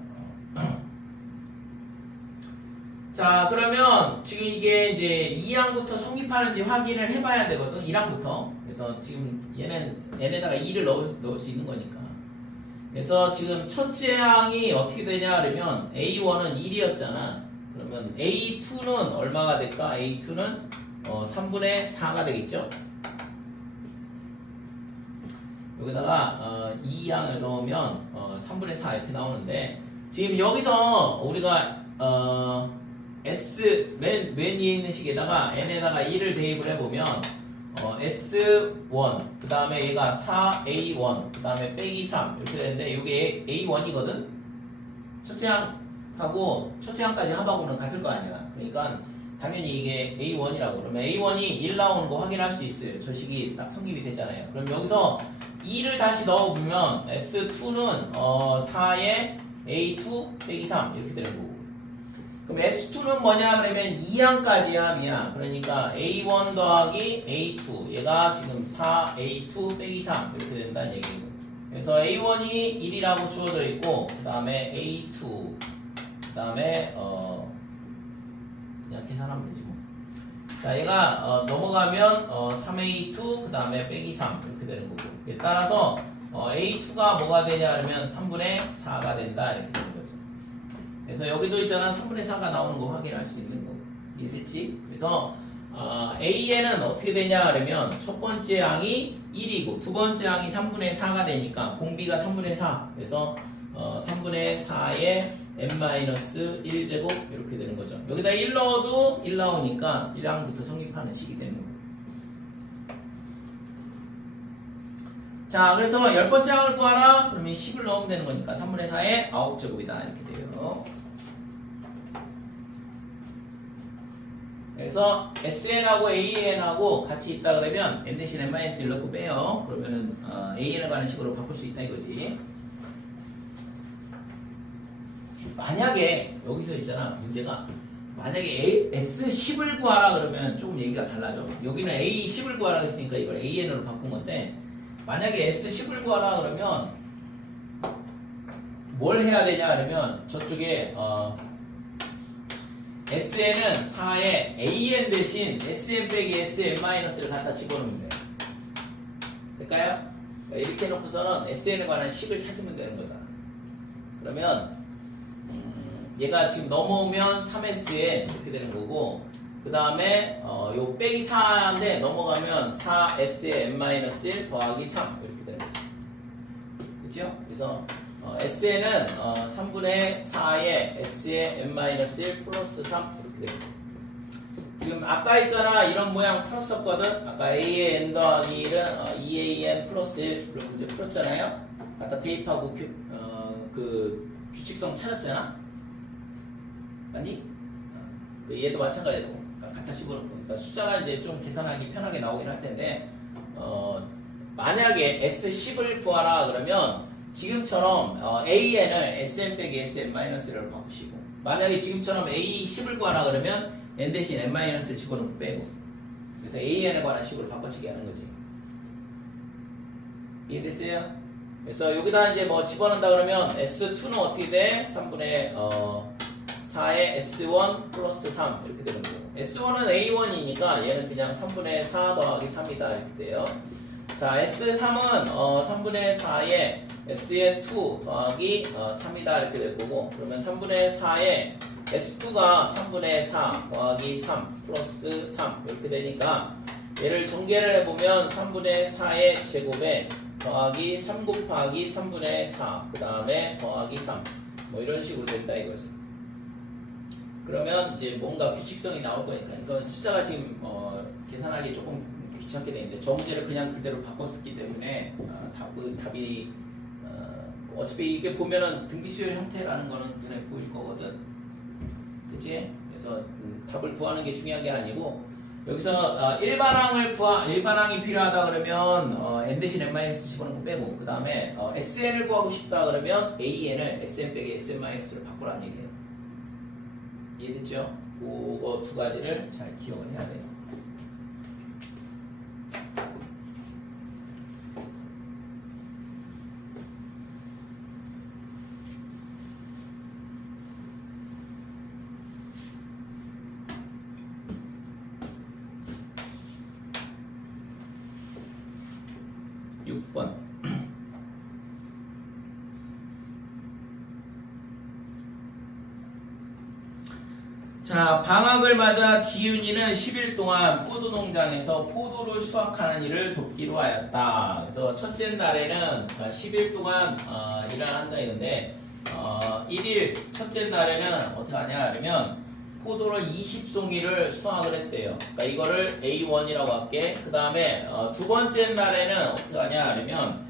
자 그러면 지금 이게 이제 2항부터 성립하는지 확인을 해봐야 되거든. 1항부터. 그래서 지금 얘는 n에다가 2를 넣을 수 있는 거니까. 그래서 지금 첫째 항이 어떻게 되냐 그러면 A1은 1이었잖아. 그러면 A2는 얼마가 될까? A2는 3분의 4가 되겠죠. 여기다가 2항을 넣으면 3분의 4 이렇게 나오는데 지금 여기서 우리가 S 맨 위에 있는 식에다가 n에다가 2를 대입을 해보면 S1 그 다음에 얘가 4A1 그 다음에 빼기 3 이렇게 되는데 이게 A1이거든. 첫째 항하고 첫째 항까지 합하고는 같을 거 아니야. 그러니까 당연히 이게 A1이라고. 그러면 A1이 1 나오는 거 확인할 수 있어요. 저 식이 딱 성립이 됐잖아요. 그럼 여기서 2를 다시 넣어보면 S2는 4에 A2 빼기 3 이렇게 되는 거고. 그럼 S2는 뭐냐 그러면 2항까지 합이야. 그러니까 A1 더하기 A2 얘가 지금 4A2 빼기 3 이렇게 된다는 얘기고. 그래서 A1이 1이라고 주어져 있고 그 다음에 A2 그 다음에 그냥 계산하면 되지 뭐. 자, 얘가 넘어가면 3A2 그 다음에 빼기 3 이렇게 되는 거고. 따라서 A2가 뭐가 되냐 그러면 3분의 4가 된다 이렇게 되는 거죠. 그래서 여기도 있잖아 3분의 4가 나오는 거 확인할 수 있는 거고. 이해됐지? 그래서 A에는 어떻게 되냐 그러면 첫 번째 항이 1이고 두 번째 항이 3분의 4가 되니까 공비가 3분의 4. 그래서 3분의 4에 n-1제곱 이렇게 되는 거죠. 여기다 1 넣어도 1 나오니까 1항부터 성립하는 식이 되는 거예요. 자, 그래서 10번째 항을 구하라. 그러면 10을 넣으면 되는 거니까 3분의 4에 9제곱이다 이렇게 돼요. 그래서 SN하고 AN하고 같이 있다 그러면 n 대신 n-1 넣고 빼요. 그러면은 AN에 관한 식으로 바꿀 수 있다 이거지. 만약에 여기서 있잖아 문제가 만약에 S10을 구하라 그러면 조금 얘기가 달라져. 여기는 A10을 구하라 했으니까 이걸 AN으로 바꾼 건데 만약에 S10을 구하라 그러면 뭘 해야 되냐 그러면 저쪽에 SN은 4에 AN 대신 SN 빼기 SN-를 갖다 집어넣으면 돼요. 될까요? 그러니까 이렇게 해놓고서는 SN에 관한 식을 찾으면 되는 거잖아. 그러면 얘가 지금 넘어오면 3SN 이렇게 되는 거고 그 다음에 요 빼기 4인데 넘어가면 4S에 n-1 더하기 3 이렇게 되는 거죠. 그렇죠? 그래서 SN은 3분의 4에 S에 n-1 플러스 3 이렇게 됩니다. 지금 아까 있잖아 이런 모양 풀었었거든. 아까 A에 n 더하기 1은 2AN 플러스 1 그런 문제 풀었잖아요. 갖다 대입하고 그 규칙성 찾았잖아. 아니? 얘도 마찬가지고 갖다 씹어놓고 그러니까 숫자가 이제 좀 계산하기 편하게 나오긴 할 텐데 만약에 S10을 구하라 그러면 지금처럼 AN을 SN 빼기 SN-를 바꾸시고 만약에 지금처럼 A10을 구하라 그러면 N 대신 N-을 집어넣고 빼고 그래서 AN에 관한 식으로 바꿔치기 하는 거지. 이해됐어요? 그래서 여기다 이제 뭐 집어넣는다 그러면 S2는 어떻게 돼? 3분의 4에 S1 플러스 3 이렇게 되는 거고 S1은 A1이니까 얘는 그냥 3분의 4 더하기 3이다 이렇게 돼요. 자 S3은 3분의 4에 S의 2 더하기 3이다 이렇게 될 거고 그러면 3분의 4에 S2가 3분의 4 더하기 3 플러스 3 이렇게 되니까 얘를 전개를 해보면 3분의 4의 제곱에 더하기 3 곱하기 3분의 4 그 다음에 더하기 3 뭐 이런 식으로 된다 이거지. 그러면 이제 뭔가 규칙성이 나올 거니까 이건 숫자가 지금 계산하기 조금 귀찮게 되는데 저 문제를 그냥 그대로 바꿨었기 때문에 답이 어차피 이게 보면은 등비수열 형태라는 거는 눈에 보일 거거든. 그치? 그래서 답을 구하는 게 중요한 게 아니고 여기서 일반항이 필요하다 그러면 n 대신 n-를 집어넣고 빼고 그 다음에 SN을 구하고 싶다 그러면 AN을 SN 빼기 SN-를 바꾸라는 얘기예요. 이해됐죠? 그거 두 가지를 잘 기억을 해야 돼요. 자, 방학을 맞아 지윤이는 10일 동안 포도 농장에서 포도를 수확하는 일을 돕기로 하였다. 그래서 첫째 날에는 10일 동안 일을 한다 이건데 1일 첫째 날에는 어떻게 하냐 그러면 포도를 20송이를 수확을 했대요. 그러니까 이거를 A1이라고 할게. 그 다음에 두 번째 날에는 어떻게 하냐 그러면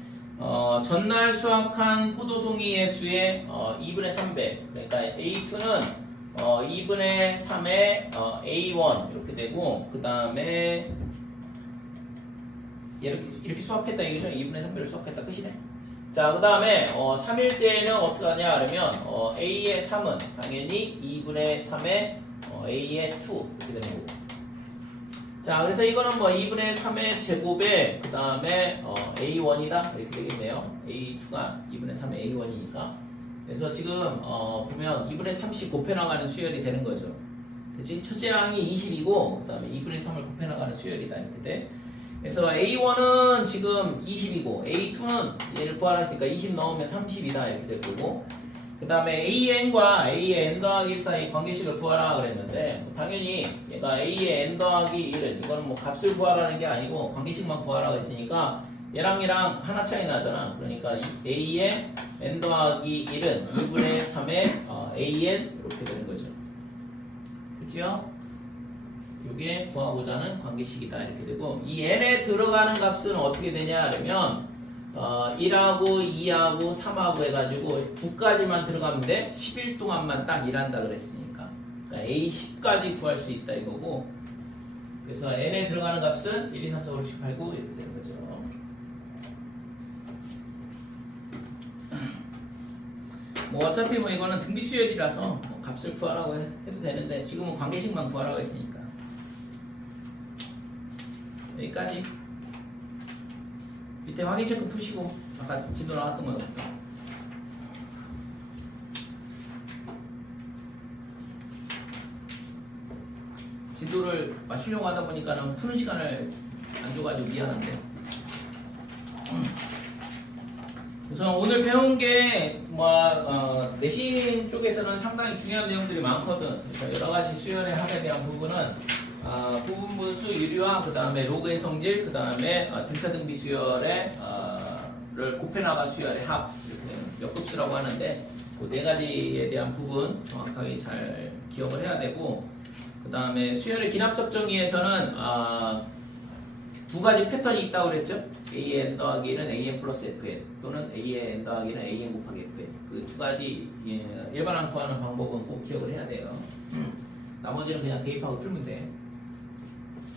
전날 수확한 포도송이의 수의 2분의 3배. 그러니까 A2는 2분의 3의 A1 이렇게 되고 그 다음에 이렇게 수확했다 이거죠. 2분의 3배를 수확했다 끝이네. 자, 그 다음에 3일째는 어떻게 하냐 그러면 A의 3은 당연히 2분의 3의 A의 2 이렇게 되는 거고. 자, 그래서 이거는 뭐 2분의 3의 제곱에 그 다음에 A1이다 이렇게 되겠네요. A2가 2분의 3의 A1이니까. 그래서 지금 보면 2분의 3씩 곱해나가는 수열이 되는 거죠. 그치? 첫째 항이 20이고 그 다음에 2분의 3을 곱해나가는 수열이다 이렇게 돼. 그래서 A1은 지금 20이고 A2는 얘를 구하랬으니까 20 넣으면 30이다 이렇게 될 거고 그 다음에 AN과 A의 N 더하기 1 사이 관계식을 구하라 그랬는데 뭐 당연히 얘가 A의 N 더하기 1은 이거는 뭐 값을 구하라는 게 아니고 관계식만 구하라고 했으니까 얘랑 얘랑 하나 차이 나잖아. 그러니까 A의 N 더하기 1은 2분의 3의 AN 이렇게 되는 거죠. 그치요? 이게 구하고자 하는 관계식이다 이렇게 되고 이 n에 들어가는 값은 어떻게 되냐 그러면 1하고 2하고 3하고 해가지고 9까지만 들어가면 돼. 10일 동안만 딱 일한다 그랬으니까 그러니까 A10까지 구할 수 있다 이거고 그래서 n에 들어가는 값은 1, 2, 3, 4, 5, 6, 7, 8, 9 이렇게 되는 거죠. 뭐 어차피 뭐 이거는 등비수열이라서 뭐 값을 구하라고 해도 되는데 지금은 관계식만 구하라고 했으니까 여기까지. 밑에 확인 체크 푸시고 아까 진도 나왔던 거부터. 진도를 맞추려고 하다 보니까는 푸는 시간을 안 줘가지고 미안한데. 우선 오늘 배운 게 내신 쪽에서는 상당히 중요한 내용들이 많거든. 그래서 여러 가지 수열의 합에 대한 부분은 부분분수 유리화, 그 다음에 로그의 성질, 그 다음에 등차등비 수열의 를 곱해나간 수열의 합 이렇게 역급수라고 하는데 그 네 가지에 대한 부분 정확하게 잘 기억을 해야 되고 그 다음에 수열의 기납적 정의에서는 두 가지 패턴이 있다고 그랬죠. AN 더하기 1은 AN 플러스 FN 또는 AN 더하기 1은 AN 곱하기 FN 그 두 가지 일반항 구하는 방법은 꼭 기억을 해야 돼요. 나머지는 그냥 대입하고 풀면 돼.